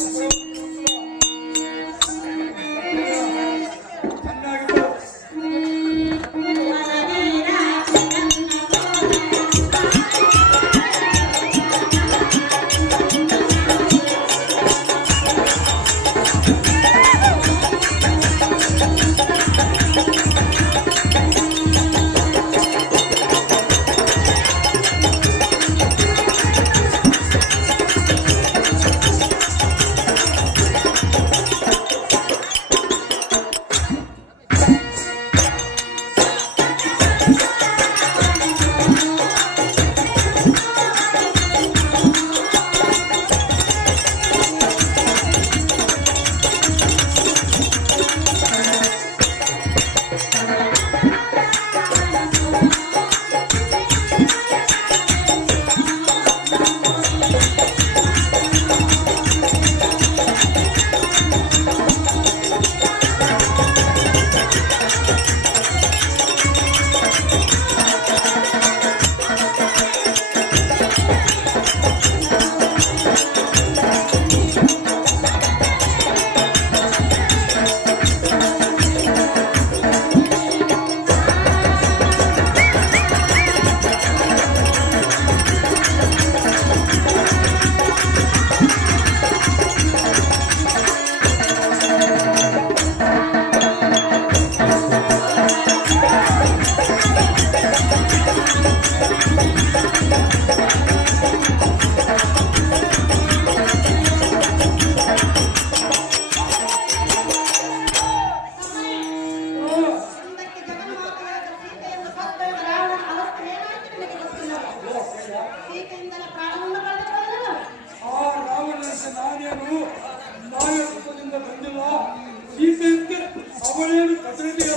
ಮನೆಯಲ್ಲಿ ಪ್ರತಿನಿಧಿಯ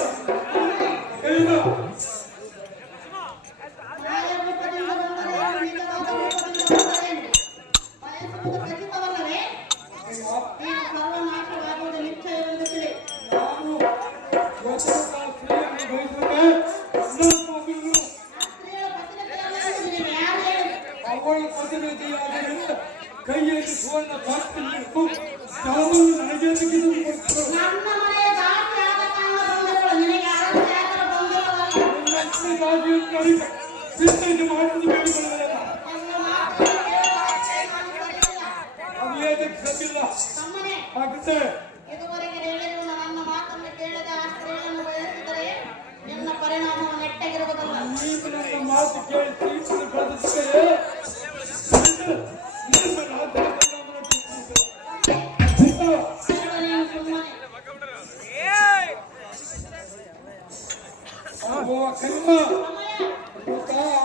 ಕೈಯಿಂದ ಕೈಯಲ್ಲಿ ಸುವರ್ಣ ಪಾತ್ರೆ ಸಾಮಾನು ನನಗೆ ಆಗುತ್ತೆ. ಇದುವರೆಗೆ ಹೇಳಿರುವ ನನ್ನ ಮಾತನ್ನು ಕೇಳದೆ ಆ ಸ್ತ್ರೀಯನ್ನು ಬಯಸಿದರೆ ನಿನ್ನ ಪರಿಣಾಮ ನೆಟ್ಟಗಿರುವುದಲ್ಲ. ನೀವು ನನ್ನ ಮಾತು ಕೇಳಿ ಬಳಸಿದರೆ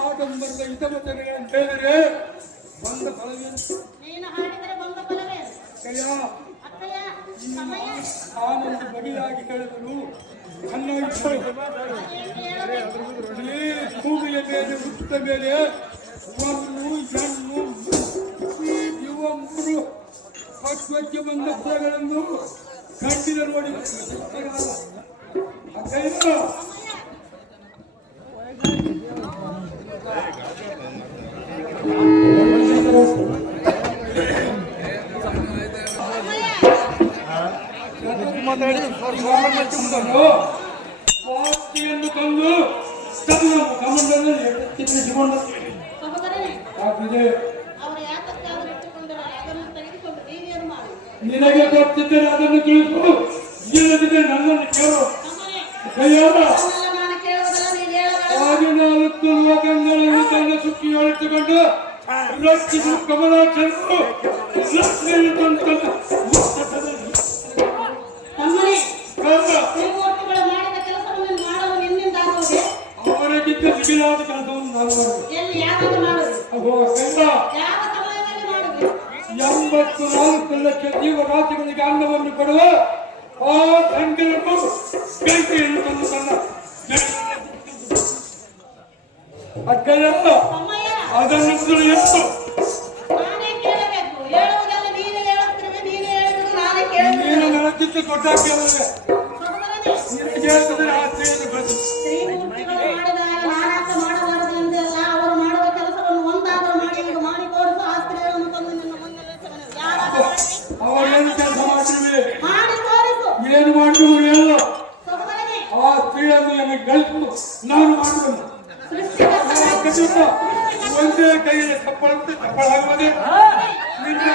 ಆಡಂಬರದ ಹಿತವಚನೆಗಳನ್ನು ಹೇಳಿದರೆ ಬಂದ ಫಲವೇನು? ನೀನು ಹಾಡಿದರೆ ಬಂದ ಫಲವೇನು? ಅಕ್ಕಯ್ಯ, ಸಮಯ ಆನಂದ ಬಗೆಯಾಗಿ ಹೇಳಿದರು. ನನ್ನ ಭೂಮಿಯ ಮೇಲೆ ಹುಟ್ಟಿದ ಮೇಲೆ ಒಂದು ಹೆಣ್ಣು ಇವ ಮೂರು ಪಕ್ವಕ್ಕೆ ಬಂದ ಫಲಗಳನ್ನು ಕಂಡಿನ ನೋಡಿ ವಾಸ್ತಿಯನ್ನು ತಂದು ತನ್ನ ಕಮಂಡಲಲ್ಲಿ ಎತ್ತಿಸಿಕೊಂಡು ಅವರು ಯಾತಕ್ಕಾದರೂ ಇಟ್ಟುಕೊಂಡರು ಅದನ್ನು ತೆಗೆದುಕೊಂಡು ನೀವೇನು ಮಾಡಿ ನಿನಗೆ ಗೊತ್ತಿದ್ದರೆ ಅದನ್ನು ತಿಳಿದು ಇಲ್ಲದಿದ್ದರೆ ನನ್ನನ್ನು ಕೇಳು. ನಾನು ಕೇಳುವುದಲ್ಲ, ನೀನು ಹೇಳುವ 14 ಲೋಕಗಳನ್ನು ತನ್ನ ಸುಕ್ಕಿಯೊಳಿಟ್ಟುಕೊಂಡು ರಕ್ಷಿಸು ಕಮಲಾಕ್ಷರು ಲಕ್ಷ್ಮಿಯನ್ನು ತಂದು ತಮ್ಮನೇ ತ್ರಿಮೂರ್ತಿಗಳು ಮಾಡಿದ ಕೆಲಸವನ್ನು ಮಾಡಲು ನಿನ್ನಿಂದ ಆಗುವುದೇ? ಅವರಿಗಿದ್ದ ಮಿಗಿಲಾದ ಕೆಲಸವನ್ನು ನಾನು ಮಾಡುವೆ. ಎಲ್ಲಿ ಯಾವಾಗ ಮಾಡುವುದು? ಯಾವ ಸಮಯದಲ್ಲಿ ಮಾಡುವುದು? 84 ಲಕ್ಷ ಜೀವರಾಶಿಗಳಿಗೆ ಅನ್ನವನ್ನು ಕೊಡುವ ಆ ಸಂಖ್ಯೆಯನ್ನು ಬೆಂಕಿಯನ್ನು ತಂದು ತನ್ನ ಅಕ್ಕಯ್ಯಲ್ಲ ತಮ್ಮಯ್ಯ, ಅದನ್ನು ತಿಳಿಯತ್ತು. ನಾನೇ ಕೇಳಬೇಕು. ಹೇಳುವುದಲ್ಲ, ನೀನೇ ಹೇಳುತ್ತಿರುವೆ. ನೀನೇ ಹೇಳಿದ್ರು ನಾನೇ ಕೇಳಬೇಕು. ನೀನು ನನಗಿದ್ದು ದೊಡ್ಡ ಕೇಳಿದೆ ಸಹೋದರನೇ, ನಿನಗೆ ಹೇಳಿದರೆ ಆ ಸ್ತ್ರೀಯನ್ನು ಪ್ರತಿ ತ್ರಿಮೂರ್ತಿಗಳು ಮಾಡಿದಾಗ ನಾನಾಕ ಮಾಡಬಾರದು ಎಂದಲ್ಲ. ಅವರು ಮಾಡುವ ಕೆಲಸವನ್ನು ಒಂದಾದರೂ ಮಾಡಿ ಈಗ ಮಾಡಿ ತೋರಿಸು. ಆ ಸ್ತ್ರೀಗಳನ್ನು ತಂದು ನಿನ್ನ ಮುಂದೆ ನಿಲ್ಲಿಸುವೆನು. ಯಾವಾಗ ಮಾಡಿ? ಅವರೇನು ಕೆಲಸ ಮಾಡ್ತೀವಿ ಮಾಡಿ ತೋರಿಸು. ಏನು ಮಾಡುವುದು ಎಲ್ಲ ಸಹೋದರನೇ, ಆ ಸ್ತ್ರೀಯನ್ನು ನನಗೆ ಗಳಿಸು. ನಾನು ಮಾಡುವೆನು. ಸೃಷ್ಟಿಕರ್ತ ಒಂದೇ ಕೈಯಲ್ಲಿ ತಪ್ಪಳಂತೆ ತಪ್ಪಳಾಗುವುದೇ ನಿನ್ನ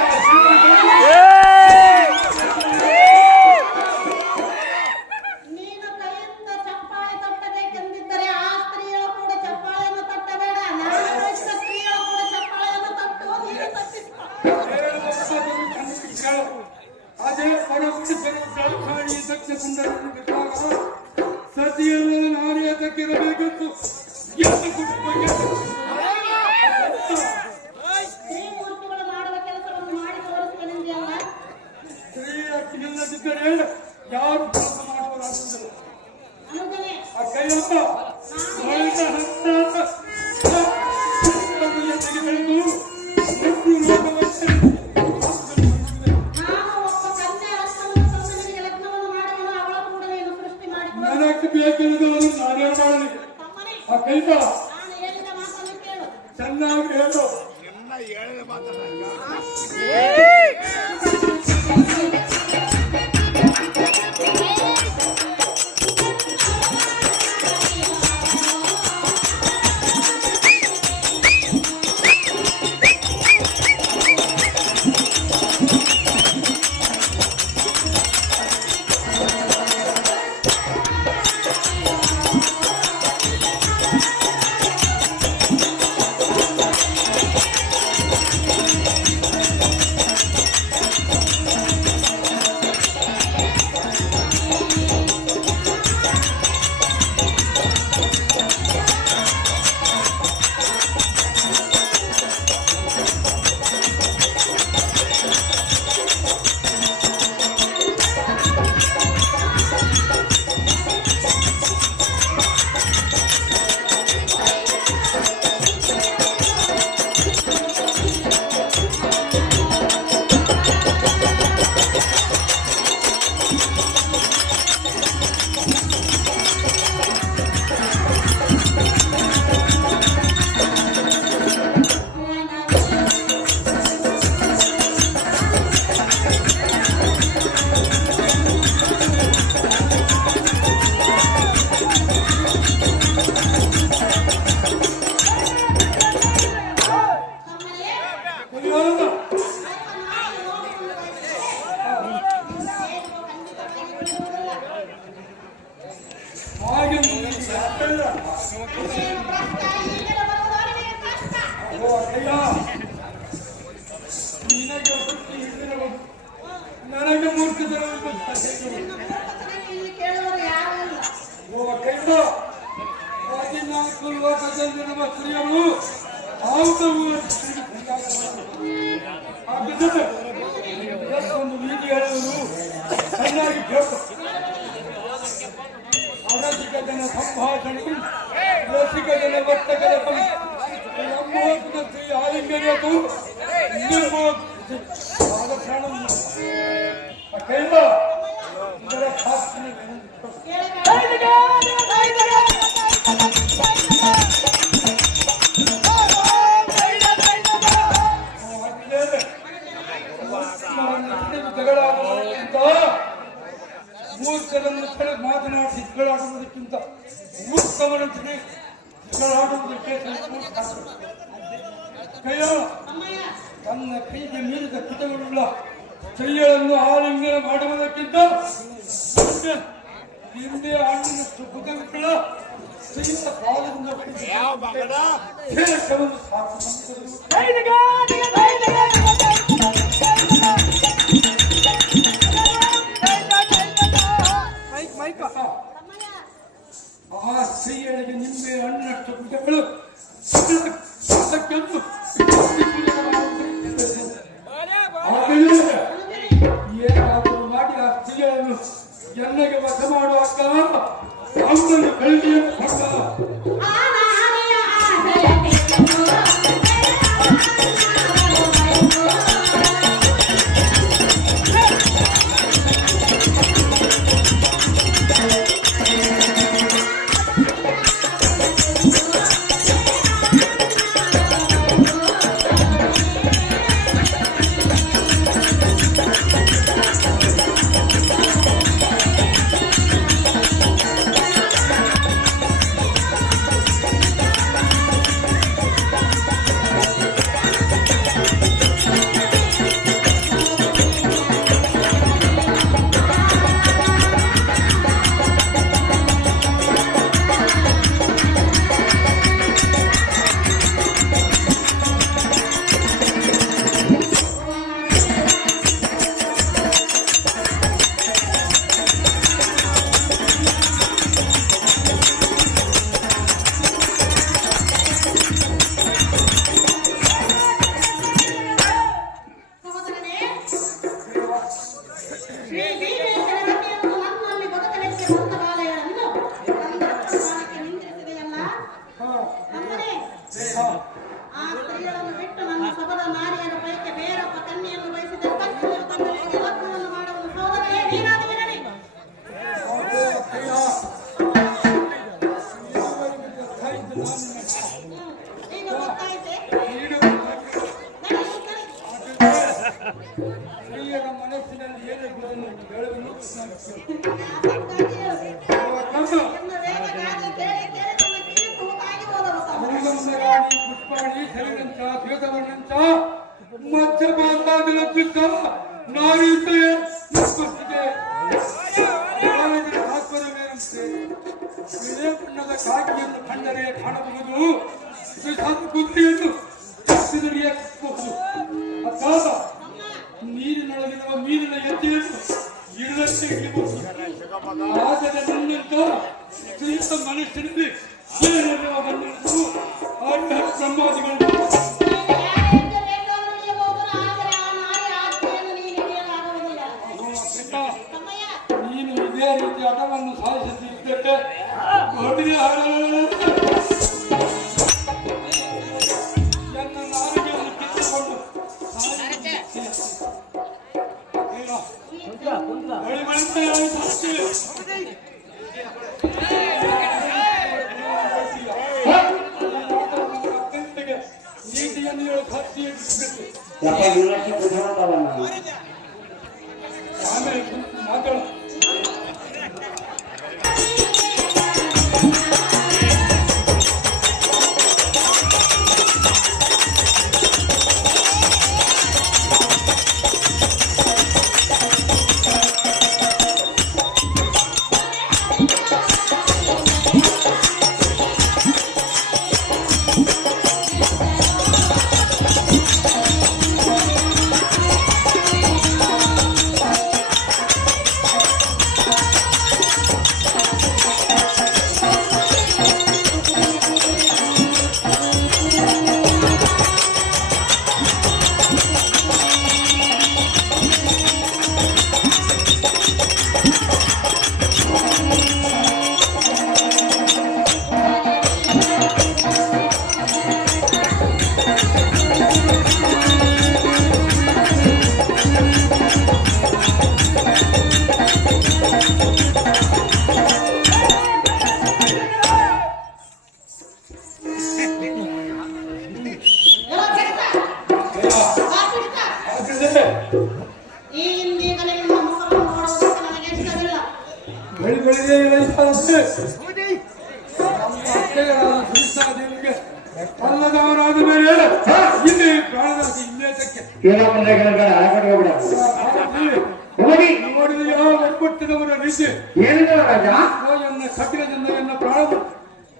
ನೀನು ಕೈಯಿಂದ ಚಪ್ಪಾಳೆ ತಟ್ಟಬೇಕೆಂದಿದ್ದರೆ ಆ ಸ್ತ್ರೀಯಳು ಕೂಡ ಚಪ್ಪಾಳೆಯನ್ನು ತಟ್ಟಬೇಡ. ನಾನು ಕಳಿಸಿದ ಸ್ತ್ರೀಯಳು ಕೂಡ ಚಪ್ಪಾಳೆಯನ್ನು ತಟ್ಟು. ನೀನು ತಟ್ಟಿಸ್ಕೊ. ಅದೇ ಪರಪುರುಷರು ಜಾಲಕಾಣಿ ದಕ್ಷ ಕುಂಡಲನ್ನು ಬಿಟ್ಟಾಗ ಸತಿಯನ್ನು ನಾನೇ ತಕ್ಕಿರಬೇಕೆಂದು ಎಂದು ಕುಟುಂಬಕ್ಕೆ ತ್ರಿಮೂರ್ತಿಗಳು ಮಾಡುವ ಕೆಲಸವನ್ನು ಮಾಡಿ ತೋರಿಸುವೆನೆಂದಲ್ಲ. ಸ್ತ್ರೀಯ ನಿಲ್ಲದಿದ್ದರೆ ಯಾರು ಕೆಲಸ ಮಾಡುವುದಾಗುವುದಿಲ್ಲ. ಅನುಜನೇ, ಆ ಕೈಯಪ್ಪ ಒಳ್ಳೆಯ ಹತ್ತಾದ ತೆಗೆದು ನಾನು ಒಬ್ಬ ಕನ್ಯೆ ಹಕ್ಕನ್ನು ತಂದು ನಿನಗೆ ಲಗ್ನವನ್ನು ಮಾಡುವೆನು. ಅವಳ ಕೂಡ ನೀನು ಸೃಷ್ಟಿ ಮಾಡಿಕೊ. ನನಗೆ ಬೇಕಿರುವುದನ್ನು ನಾನೇ ಮಾಡಲಿ. ತಮ್ಮನೇ, ಆ ಕೈತ ನಾನು ಹೇಳಿದ ಮಾತನ್ನು ಕೇಳು. ಚೆನ್ನಾಗಿ ಹೇಳು. ಹಾಗೆ ಸಾಕಲ್ಲ. ಓ ಅಯ್ಯ, ನಿನಗೆ ಬುದ್ಧಿ ಹಿಡಿದಿರಬಹುದು, ನನಗೆ ಮೂರ್ಖತನವನ್ನು ಓ ಕೈದ 14 ಲೋಕದಲ್ಲಿರುವ ಸ್ತ್ರೀಯರು ಆವುದವು ಒಂದು ನೀತಿ ಹೇಳುವುದು ಚೆನ್ನಾಗಿ ಬೇಕು. ಅರಸಿಕ ಜನ ಸಂಭಾಷಣೆ, ರಸಿಕ ಜನ ವರ್ತಕದ ನಮ್ಮ ಸ್ತ್ರೀ ಆಲಿಂಗನೆಯದು ಪ್ರಾಣ ಕೈದ ಇದರ ಶಾಸ್ತ್ರ ಮೂರ್ಖರನ್ನು ಮಾತನಾಡಿ ಜಗಳಾಡುವುದಕ್ಕಿಂತ ಮೂರ್ಖವರಂತೆ ಜಗಳಾಡುವುದಕ್ಕೆ ಕೈಯ ತನ್ನ ಕೈಗೆ ಮೀರಿದ ಕಿತಗಳುಳ್ಳ ಕೈಗಳನ್ನು ಆಲಿಂಗನ ಮಾಡುವುದಕ್ಕಿಂತ ಹಿಂದೆ ಹಣ್ಣಿನಷ್ಟು ಬುಧಗಳ ಕೈಯಿಂದ ಕಾಲದಿಂದ ಕೇಳವನ್ನು ಆ ಸ್ತ್ರೀಯರಿಗೆ ನಿಂಬೆ ಹಣ್ಣಿನಷ್ಟು ಬುಧಗಳು ಅದಕ್ಕೆಂದು ಏನಾದರೂ ಮಾಡಿ ಆ ಸ್ತ್ರೀಯನ್ನು ಎಣ್ಣೆಗೆ ವಶ ಮಾಡುವಾಗ ಅವನನ್ನು ಕಳ್ಳಿಯ ಸ್ತ್ರೀಯರ ಮನಸ್ಸಿನಲ್ಲಿ ಏನಿದೆ ಹೇಳುವುದು ಪುಷ್ಪಾಣಿ ಸರಿನಂತ ಶ್ವೇತವರ್ಣಂತ ಮಧ್ಯಪಾತಾದಿಲದ್ವಿತ ನಾರೀತೆಯ ನಿರ್ವಹಿಸಿದೆ. ತಾತ್ಪರ್ಯವೇನಂತೆ ಇದೇ ಬಣ್ಣದ ಕಾಕಿಯನ್ನು ಕಂಡರೆ ಕಾಣಬಹುದು, ಕುದುರೆಯನ್ನು ಹಿಡಿಯಬಹುದು. ಅರ್ಥಾತ ನೀರಿನೊಳಗಿರುವ ಮೀನಿನ ಎದ್ದೆಯನ್ನು ಇಡದಂತೆ ಹಿಡಿಯಬಹುದು. ಆದರೆ ನನ್ನಂತ ಸ್ತ್ರೀಯ ಮನಸ್ಸಿನಲ್ಲಿ ಏನೆಲ್ಲವನ್ನೆಲ್ಲರೂ ಬ್ರಹ್ಮಾದಿಗಳು ನೀನು ಇದೇ ರೀತಿ ಹಠವನ್ನು ಸಾಧಿಸುತ್ತಿದ್ದರೆ ನನ್ನ ನಾಲಿಗೆಯನ್ನು ಕಿತ್ತುಕೊಂಡು ಬಳಿ ನೀತಿಯನ್ನು ಹೇಳು ಸಾಕ್ಷಿ ಯಪ್ಪ ಇವರಷ್ಟು ಬುದ್ಧಿವಂತಲ್ಲ ನಾನು. ಆಮೇಲೆ ಮಾತಾಡ. ಅಲ್ಲದವರಾದ ಮೇಲೆ ಇಲ್ಲಿ ಪ್ರಾಣದಾಸಿ ಇನ್ನೇತಕ್ಕೆ ನೋಡಿದ ಯಾವ ಒಪ್ಪಟ್ಟಿದವರ ರೀತಿ ಎನ್ನ ಕಠಿಣದಿಂದ ಎನ್ನ ಪ್ರಾಣ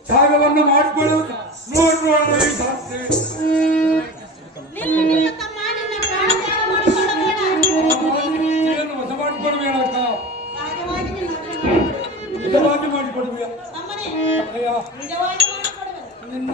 ತ್ಯಾಗವನ್ನು ಮಾಡಿಕೊಳ್ಳುವುದು ನೋಡೋಣ ಈ ಶಾಸ್ತ್ರಿ. ಏನು ಹೊಸ ಮಾಡಿಕೊಡ್ಬೇಡ ನಿಜವಾಗಿ ಮಾಡಿಕೊಡ್ಬೇಕ ನಿನ್ನ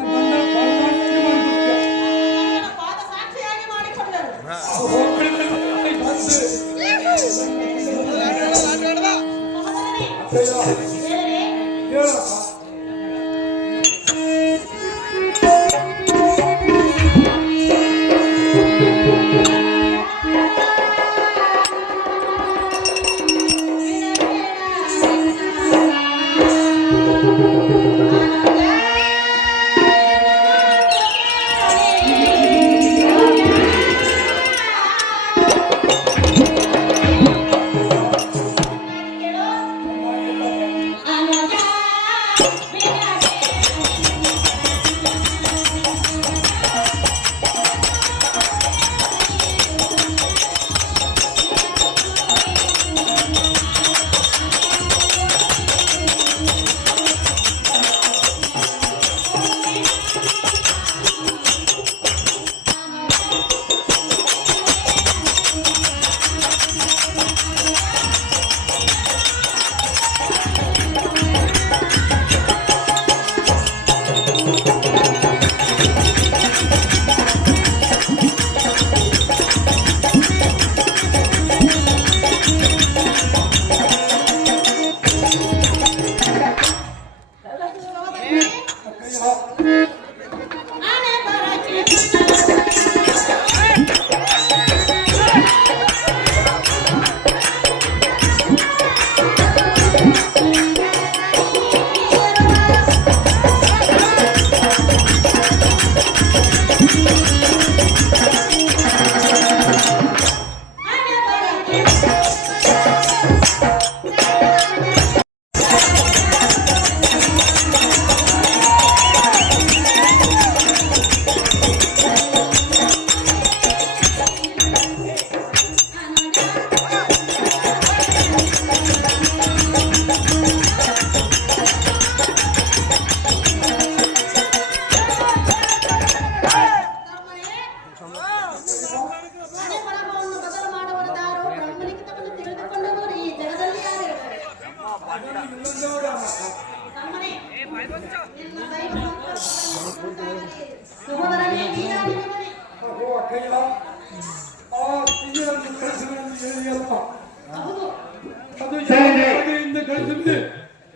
ಬಂದ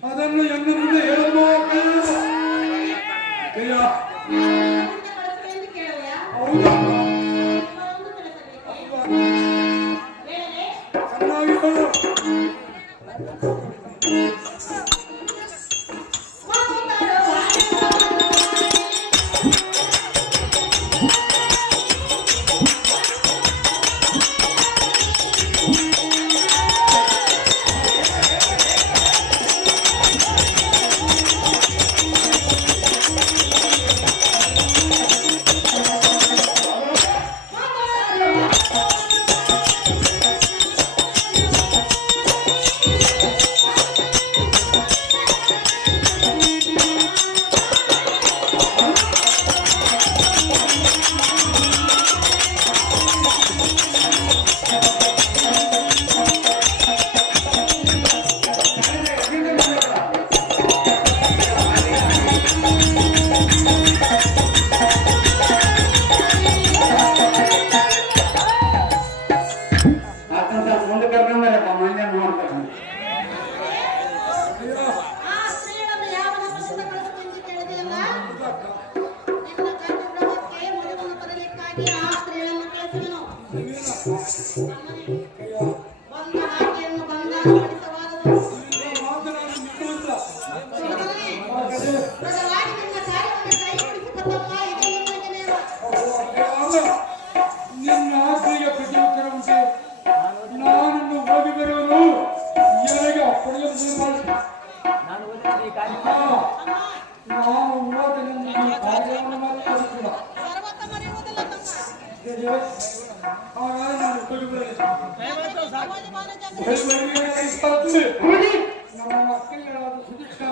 ಅದನ್ನು ಎನ್ನ ಮುಂದೆ ಹೇಳಲು ಚೆನ್ನಾಗಿ ಮಾತನಾಡಿ ನಿಲ್ಲುವುದಿಲ್ಲ. ಪ್ರಜಲಾಗಿ ನಿನ್ನ ಕಾರ್ಯವನ್ನು ಕೈಗೂಡಿಸಿಕೊಂಡಪ್ಪ, ಇದೇ ನಿಮಗೆ ನೇಮ. ನಿನ್ನ ಆಸೆಗೆ ಪ್ರತಿಯುತ್ತರ ಉಂಟು. ನಾನನ್ನು ಹೋಗಿ ಬರುವುದು ನನಗೆ ಪಡೆಯುವುದು ನಾನು ಹೋದ ನನ್ನ ಕಾರ್ಯವನ್ನು ಮಾಡಿಕೊಳ್ಳುತ್ತಿಲ್ಲ. ಸರ್ವತ ಮರೆಯುವುದಿಲ್ಲ ತಮ್ಮ. ಹಾಗಾಗಿ ನಾನು ಹೋಗಿ ಬರಲಿಲ್ಲ. ಸಮಾಜಮಾನ ಜಗತ್ತು ನಮ್ಮ ಮಕ್ಕಳಿಗಾದ ಸುದೀಕ್ಷಾ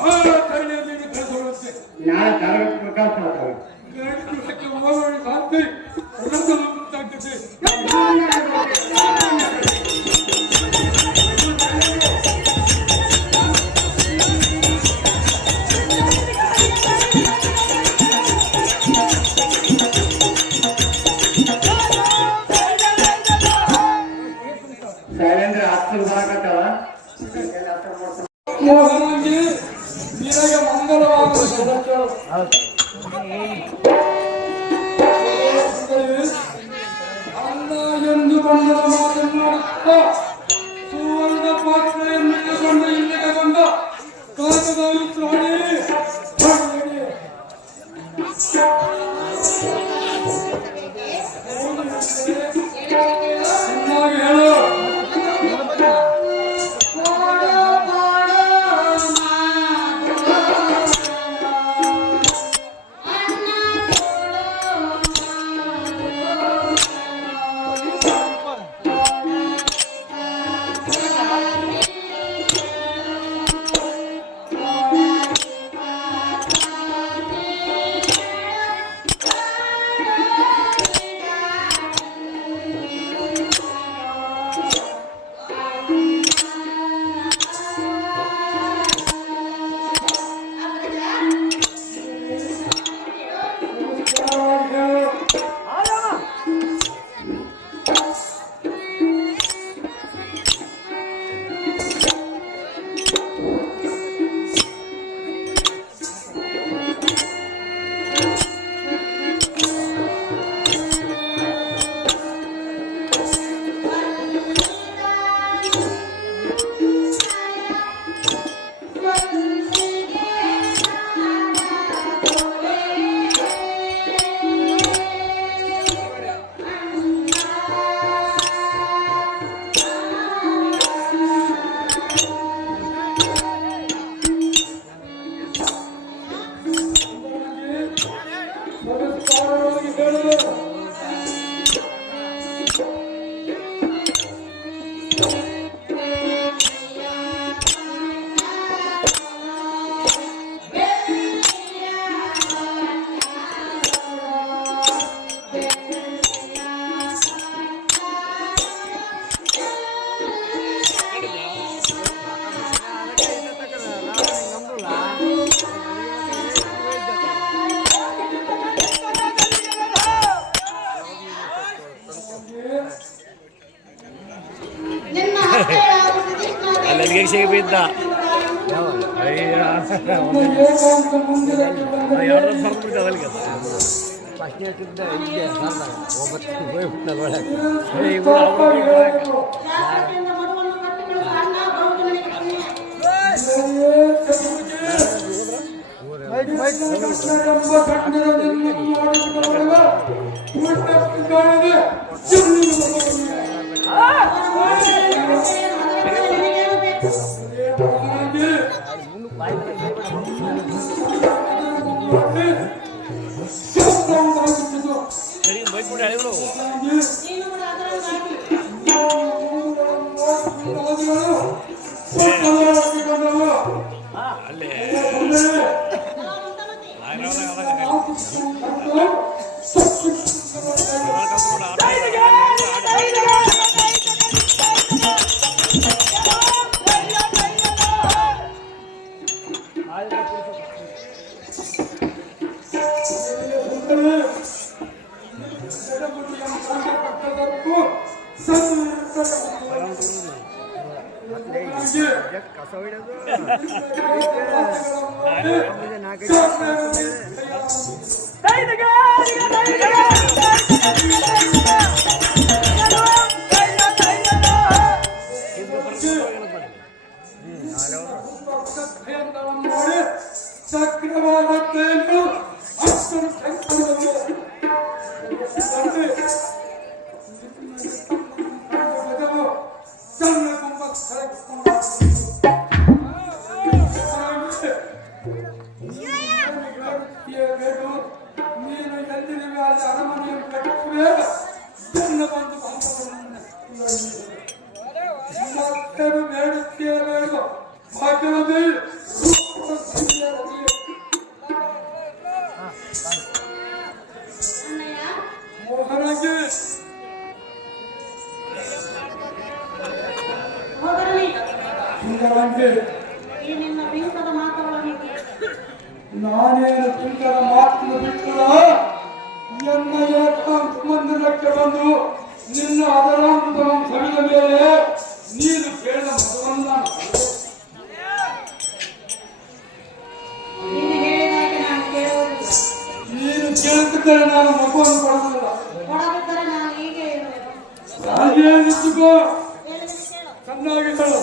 ಆ ಕೈಯಲ್ಲಿ ಕರೆದುಕೊಳ್ಳುತ್ತೆ. ನಾಳೆ ತರಗತಿ ಪ್ರಕಾಶ ಮಾಡ್ತಾರೆ. ಹೋಗೋಣ ಸಾಧ್ಯ ಗೊತ್ತಾಗ್ತದೆ. ಶೈಲೇಂದ್ರ ಹತ್ತು ಬರಕತ್ತವ ಮೋಹನಾಂಗಿ ನಿನಗೆ ಮಂಗಲವಾದ ಶುಭಗಳು. ಅಲ್ಲ ಎಂದು ಬಂದ ಮಾತನಾಡುತ್ತಾ ಸುವರ್ಣ ಪಾತ್ರೆಯನ್ನು ಇಟ್ಟುಕೊಂಡು ಇಲ್ಲಿಗೆ ಬಂದ ಕಾಗದ ಪ್ರಾಣಿ ಚೆನ್ನಾಗಿ ಹೇಳು. ಅಲ್ಲಿಗೆ ಬಿದ್ದ ಜಾಗೃತಿಯಿಂದ ಮಡುವನ್ನು ಕಟ್ಟಿಕೊಳ್ಳುವ ಅಣ್ಣ ಗೌರವನಿಗೆ ಸರಿ ಬೈಕ್ಬಿಟ್ಟು ಹೇಳಿದ್ರು ನೀನು ಅದರೊಳಗಾಗಿ ಅಲ್ಲೇ ಕಸ ಚಕ್ರವಾದತ್ತೇನು ಅಷ್ಟನ್ನು ಶಂಕರವನ್ನು ಸಣ್ಣ ಕುಂಭ ನೀನು ಎಲ್ಲಿರುವೆ ಅಲ್ಲಿ ಅರಮನೆಯನ್ನು ಕಟ್ಟಿಸುವೆ ಸಣ್ಣ ಬಂದು ಮಕ್ಕಳು ಬೇಡುತ್ತೇವೆ ಭಾಗ್ಯವತಿ ಮೋಹನಗೆ ಸುಂದರಂಗೆ ಈ ನಿನ್ನ ಬಿಂಕದ ಮಾತುಗಳನ್ನು ನಾನೇನು ಚಿಂತನ ಮಾತನ್ನು ಬಿಟ್ಟರ ಎನ್ನ ಏಕಾಂತ ಮಂದಿರಕ್ಕೆ ಬಂದು ನಿನ್ನ ಅದರಾಂತವನ್ನು ಸವಿದ ಮೇಲೆ ನೀನು ಕೇಳಿದ ಮತವನ್ನ ನೀನು ಹೇಳಿದಾಗೆ ನಾನು ಕೇಳುವುದಿಲ್ಲ. ನೀನು ಕೇಳುತ್ತಿದ್ದರೆ ನಾನು ಮಗುವನ್ನು ಕೊಡುವುದಿಲ್ಲ. ಕೊಡದಿದ್ದರೆ ನಾನು ಹೀಗೆ ಇರುವೆನು. ಹಾಗೆ ನಿಂತುಕೋ, ಹೇಳಿದರೆ ಕೇಳು. ಚೆನ್ನಾಗಿ ಹೇಳು.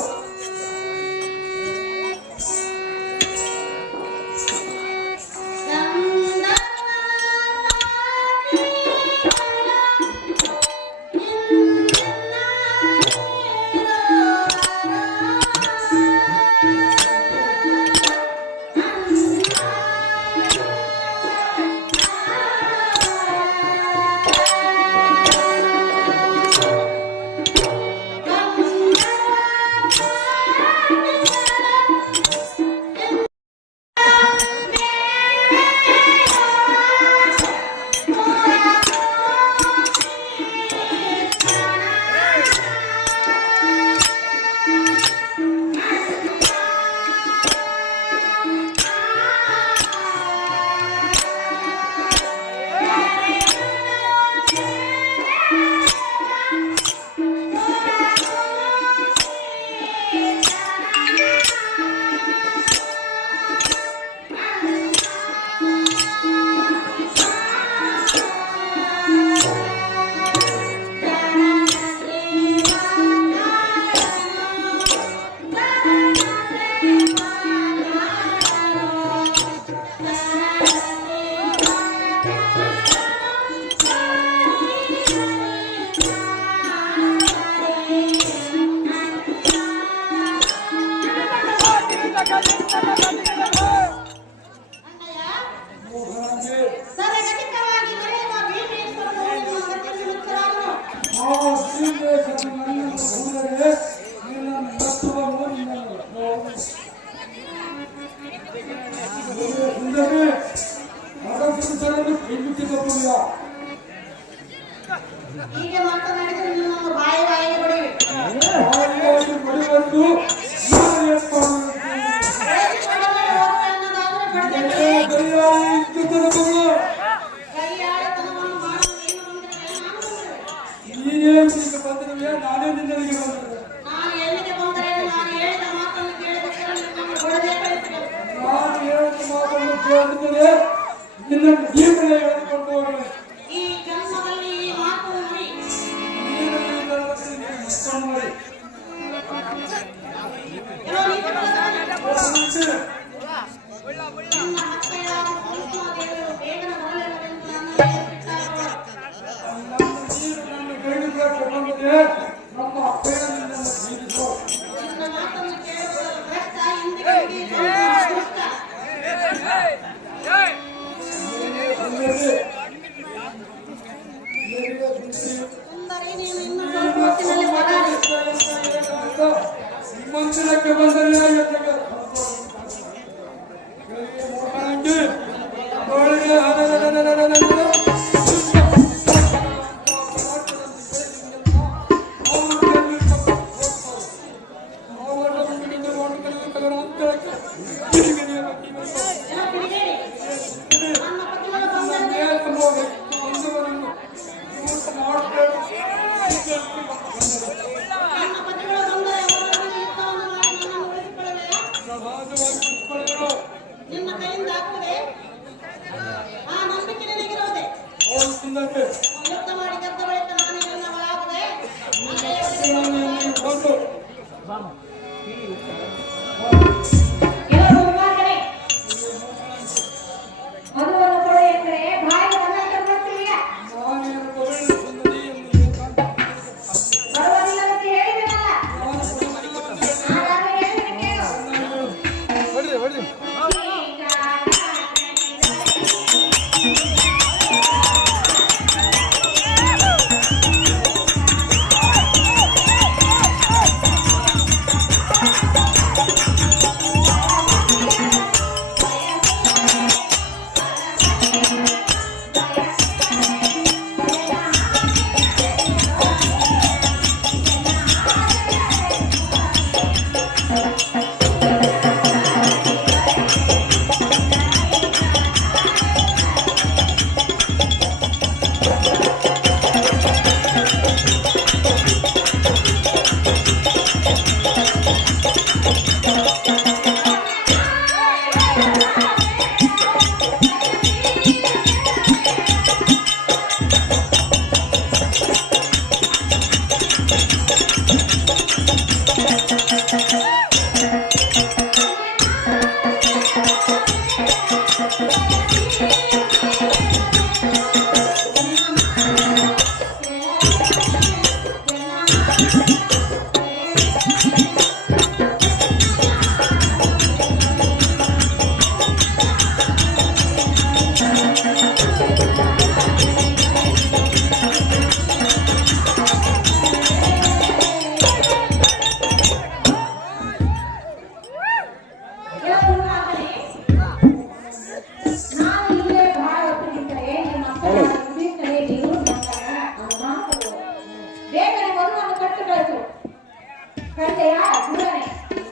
ಹೀಗೆ ಮಾತನಾಡಿದರೆ ನಿನ್ನನ್ನು ಬಾಯಿ ಬಾಯಿಗೆ ಬಡಿವೆ. ಕೈಯಾಳಿತನವನ್ನು ಮಾಡಲು ನೀನು ಬಂದರೆ ನಾನು ಬಂದಿರುವೆ. ನಾನು ಎಲ್ಲಿಗೆ ಬಂದರೆ ನಾನು ಹೇಳಿದ ಮಾತನ್ನು ಕೇಳಿದರೆ ನಿನ್ನನ್ನು ಹೊಡೆದೇ ಕಳಿಸಬೇಕು. ಈ ಜನ್ಮದಲ್ಲಿ ಈ ಮಾತು ನುಡಿ. ಏನೋ ನೀ ಬಂದರೆ ನನ್ನ ಅತ್ತೆಯಾದ ಕುಸುಮಾದೇವಿಯು ಬೇಗನೆ ಬರಲಿಲ್ಲವೆಂದು ನನ್ನನ್ನು ನಿನ್ನ ಮಾತನ್ನು ಕೇಳಿಕೊಳ್ಳಲು ಭ್ರಷ್ಟ ಹಿಂದಿಗೆ ದುಷ್ಟ. ಸುಂದರಿ, ನೀನು ಇನ್ನು ಸ್ವಲ್ಪ ಹೊತ್ತಿನಲ್ಲಿ ಬರಲಿ. ಮಂದಿರಕ್ಕೆ ಬಂದರೆ ನನ್ನ ಪತಿಗಳು ಬಂದರೆ ನನ್ನ ಪತಿಗಳು ಬಂದರೆ ಅವರೊಡನೆ ಯುದ್ಧವನ್ನು ಮಾಡಿ ನನ್ನನ್ನು ಉಳಿಸಿಕೊಳ್ಳುವೆಯಾ? ನಿನ್ನ ಕೈಯಿಂದ ಹಾಕುವೆ. ಆ ನಂಬಿಕೆ ನಿನಗಿರುವುದೇ. ಯುದ್ಧ ಮಾಡಿ ಗೆದ್ದ ಬಳಿಕ ನಾನು ನಿನ್ನ ಒಳಗಾಗುವೆ. ಕೆಲವರು ಉಪಾಸನೆ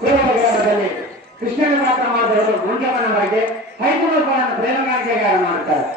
ಗ್ರಾಮದಲ್ಲಿ ಕೃಷ್ಣನ ಮಾತ್ರ ಮಾಡಿದವರು ಗುಂಜಮ್ಮನವರಿಗೆ ಹೈದರಾಬಾದ್ ಪ್ರೇರಣೆಗೆ ಮಾಡ್ತಾರೆ.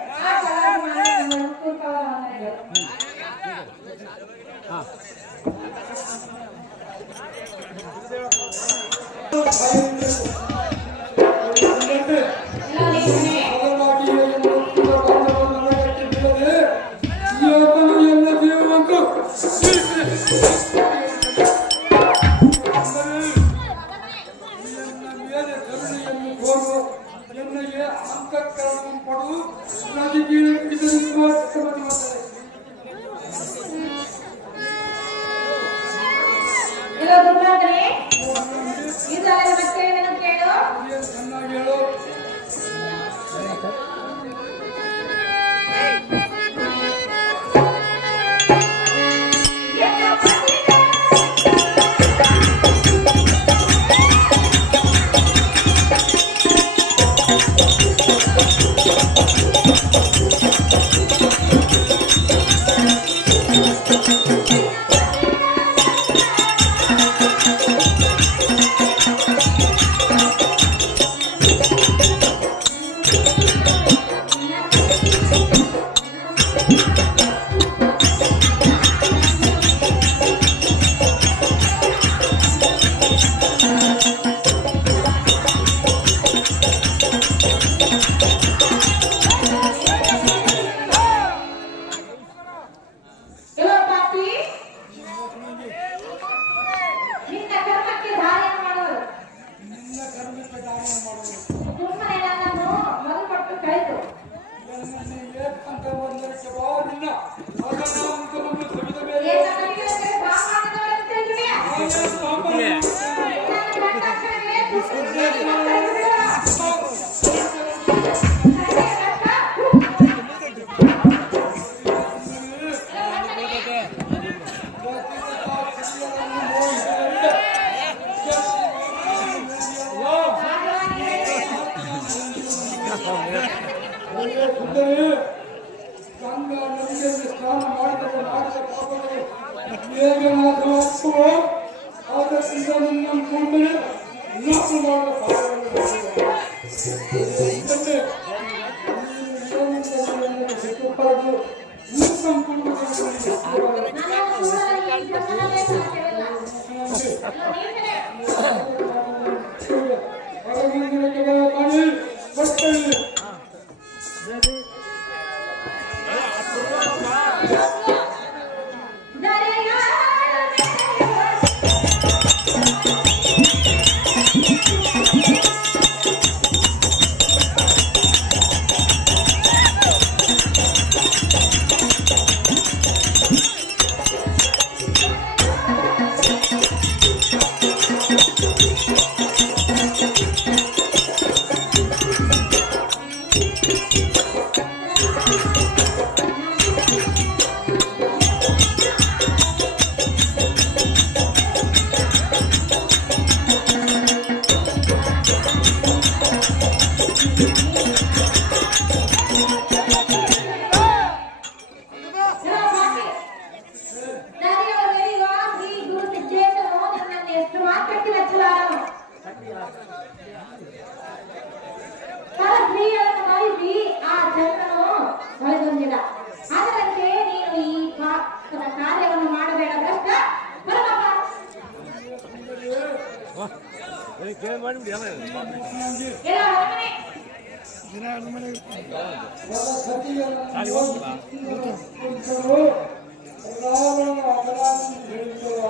ರಾವಣನ ಅಪರಾಧ ಹೇಳಿದ್ದವ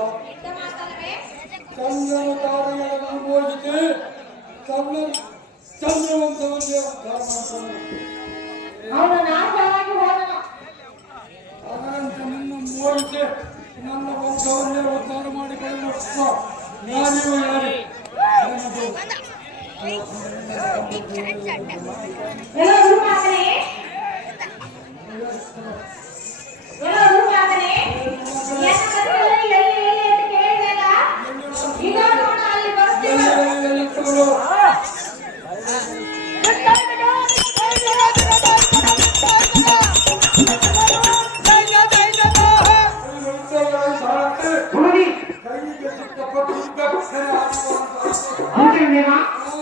ಚಂದ್ರನ ತಾರೆಗಳನ್ನು ಅನುಭವಿಸಿದೆ ಚಂದ್ರವಂತವನ್ನೇ ಉದ್ಧಾರ ಮಾಡ್ತಾನೆ ಅವನು ನಾಶವಾಗಿ ಹೋದನು. ಅದರಂತೆ ನಿನ್ನ ಮೋಹಿಸಿ ನನ್ನ ವಂಶವನ್ನೇ ಉದ್ಧಾರ ಮಾಡಿಕೊಳ್ಳಲು ಯಾರಿಗೂ ಯಾರು ಎಲ್ಲ ಹುಡುಕಾಗನೆ ಎಲ್ಲಿ ಅಂತ ಕೇಳಿದಾಗ ಈಗ ನೋಡ ಅಲ್ಲಿ ಬರ್ತೀವಿ.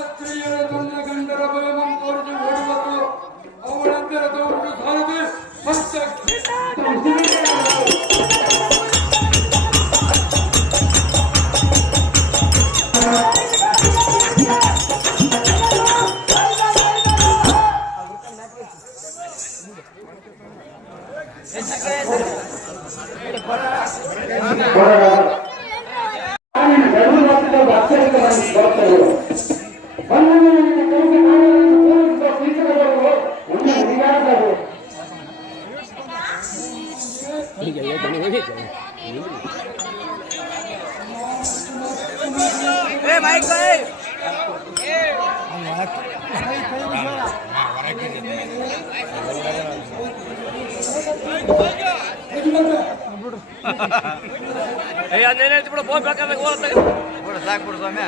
ಸ್ತ್ರೀಯರ ತನ್ನ ಗಂಡರ ಭಯವನ್ನು ತೋರಿಸಿ ಓಡುವುದು ಅವಳಂತರ ತೋರಿಸಿ ಸಾರದೆ ಮತ್ತೆ ಸಾಕ್ಬಿಡು ಸ್ವಾಮಿ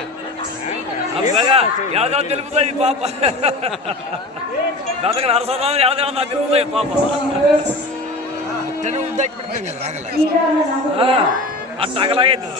ಯಾವ್ದಾವ ತಿರುಪದ ಈ ಪಾಪ ಅದಕ್ಕೆ ಹರಸೋದ ಯಾವ್ದಾವ ತಿರುಪದ ಈ ಪಾಪ ಅಷ್ಟು ಆಗಲಾಗೈತೆ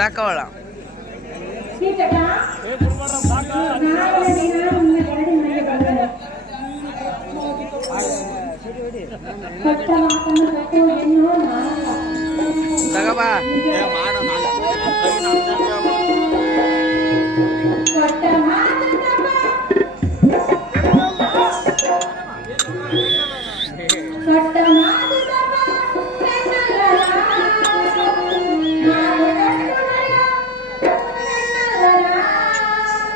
ಸಾಕವಳ ಶ್ರೀಕಟ ನಾಳೆ ದಿನ ನಿಮ್ಮ ಗರಡಿ ಮನೆಗೆ ಬರುವೆನು. ಕೊಟ್ಟ ಮಾತನ್ನು ಕಟ್ಟುವುದೆನ್ನು ನಾನಲ್ಲ. ತಗಬಾ ಕೊಟ್ಟ ಮಾತು ತಪ್ಪ. ಕೊಟ್ಟ ಮಾತು ತಪ್ಪ. ಹೆಣ್ಣಲ್ಲರ. ಮಾತು ತಪ್ಪುವುದರ. ಹೆಣ್ಣಲ್ಲರ. ನಿನಗಾಗಿ.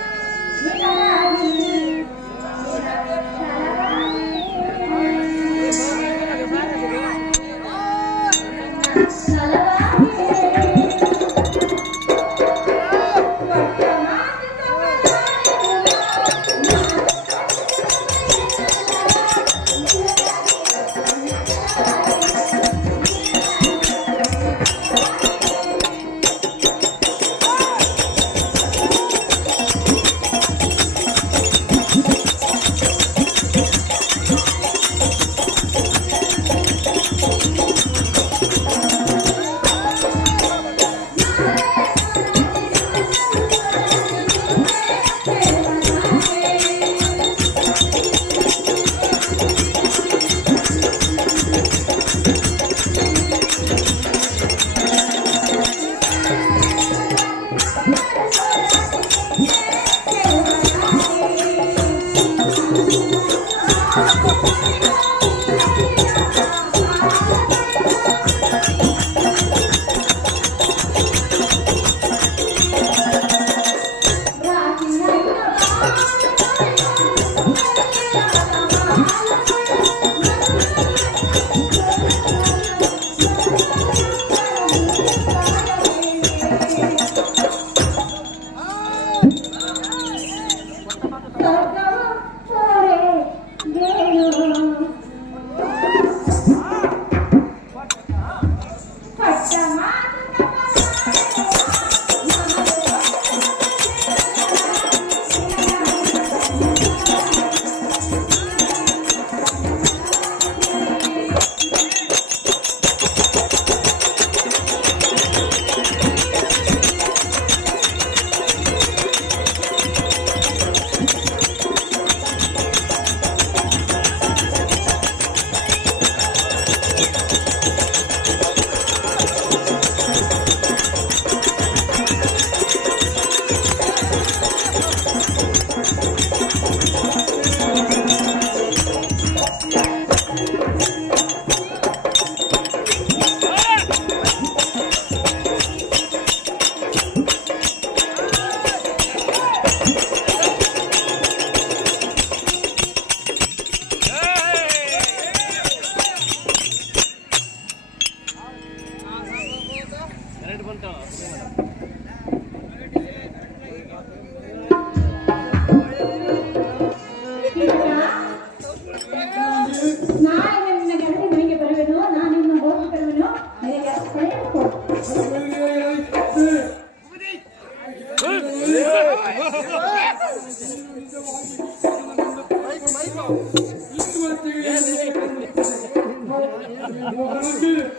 ನಾಳೆ ನನ್ನ ಗರಡಿ ಮನೆಗೆ ಬರುವೆನು. ನಾನು ನಿನ್ನ ಹೋಗಿ ಬರುವೆನು. ನನಗೆ ಅಪ್ಪಣೆ ಕೊಡು.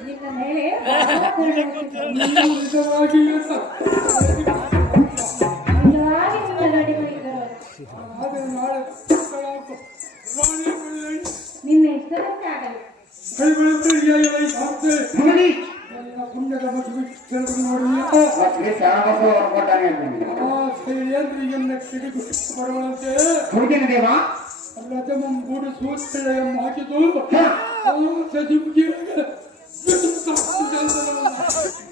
ನಿನ್ನ ಮೇಲೆ ನಿಜವಾಗಿ ನಿನ್ನ ಗರಡಿ ಮನೆಗೆ ಬರುವೆನು. ನಿನ್ನ ಇಷ್ಟದಂತೆ ಆಗಲಿ. ಮಗನಿ ಪುಣ್ಯದ ಮದುವೆ ಕೆಲವರು ನೋಡಿ ಶ್ರೀ ಶರಣಬಸವ ಕೊಟ್ಟಾನೆ ಸೇರಿಯನ್ನ ಕಿಡಿಗು ಬರುವಂತೆ ಹುಡುಗಿನ ದೇವ ರಜಮಂ ಗೂಡು ಸೂತ್ರೆಯಂ ಹಾಕಿದು ಅದು ಸಜಿಬುಗಿರಾಗ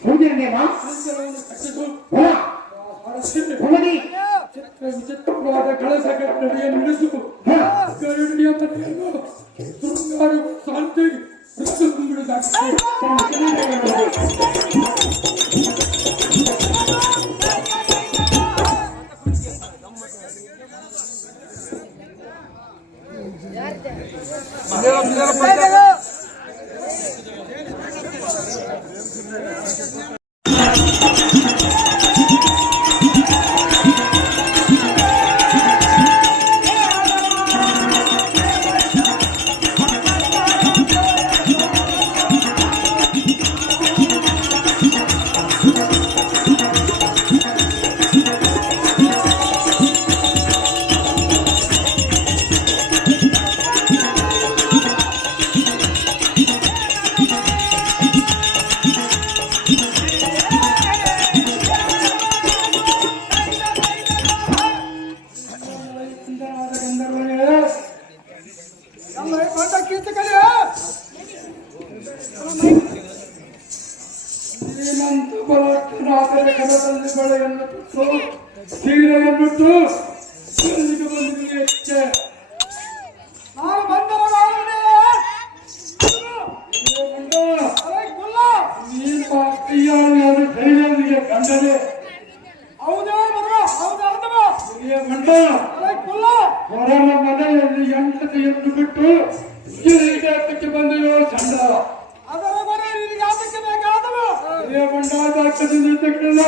ಹುಡುಗಿನ ದೇವ ಕಟ್ಟಿದು ಹುಡುಗಿ ಚಿತ್ರ ವಿಚಿತ್ರವಾದ ಕಳಸ ಕಟ್ಟಡಿಯ ನಿಲ್ಲಿಸು ಗರುಡಿಯ ಮನೆಯನ್ನು ಶೃಂಗಾರ ಶಾಂತಿ ಬಂದ ಕೀಚಕಲಿ ಶ್ರೀಮಂತ ಬಲಕ್ಕನಾದರೆ ಕನದಲ್ಲಿ ಬಳೆಯನ್ನು ಬಿಟ್ಟು ಸೀರೆಯನ್ನುಟ್ಟು ಎಲ್ಲಿಗೆ ಬಂದಿದೆ ಹೆಚ್ಚೆ ನಾನು ಬಂದರ ನೀನು ಕೈಯಾಳು ಧೈರ್ಯ ಗಂಡನೆ ಹೌದಾ ಬರುವ ಹೌದಾ ಗಂಡ ಹೊರನ ಮನೆಯಲ್ಲಿ ಎಂಟತೆಯನ್ನು ಬಿಟ್ಟು ಇಲ್ಲಿಗೆ ಬಂದೆಯೋ ಚಂಡ ಅದರ ಮನೆ ನಿನಗೆ ಆತಕ್ಕೆ ಬೇಕಾದವ ಬಂಡಾದ ತಕ್ಷಣ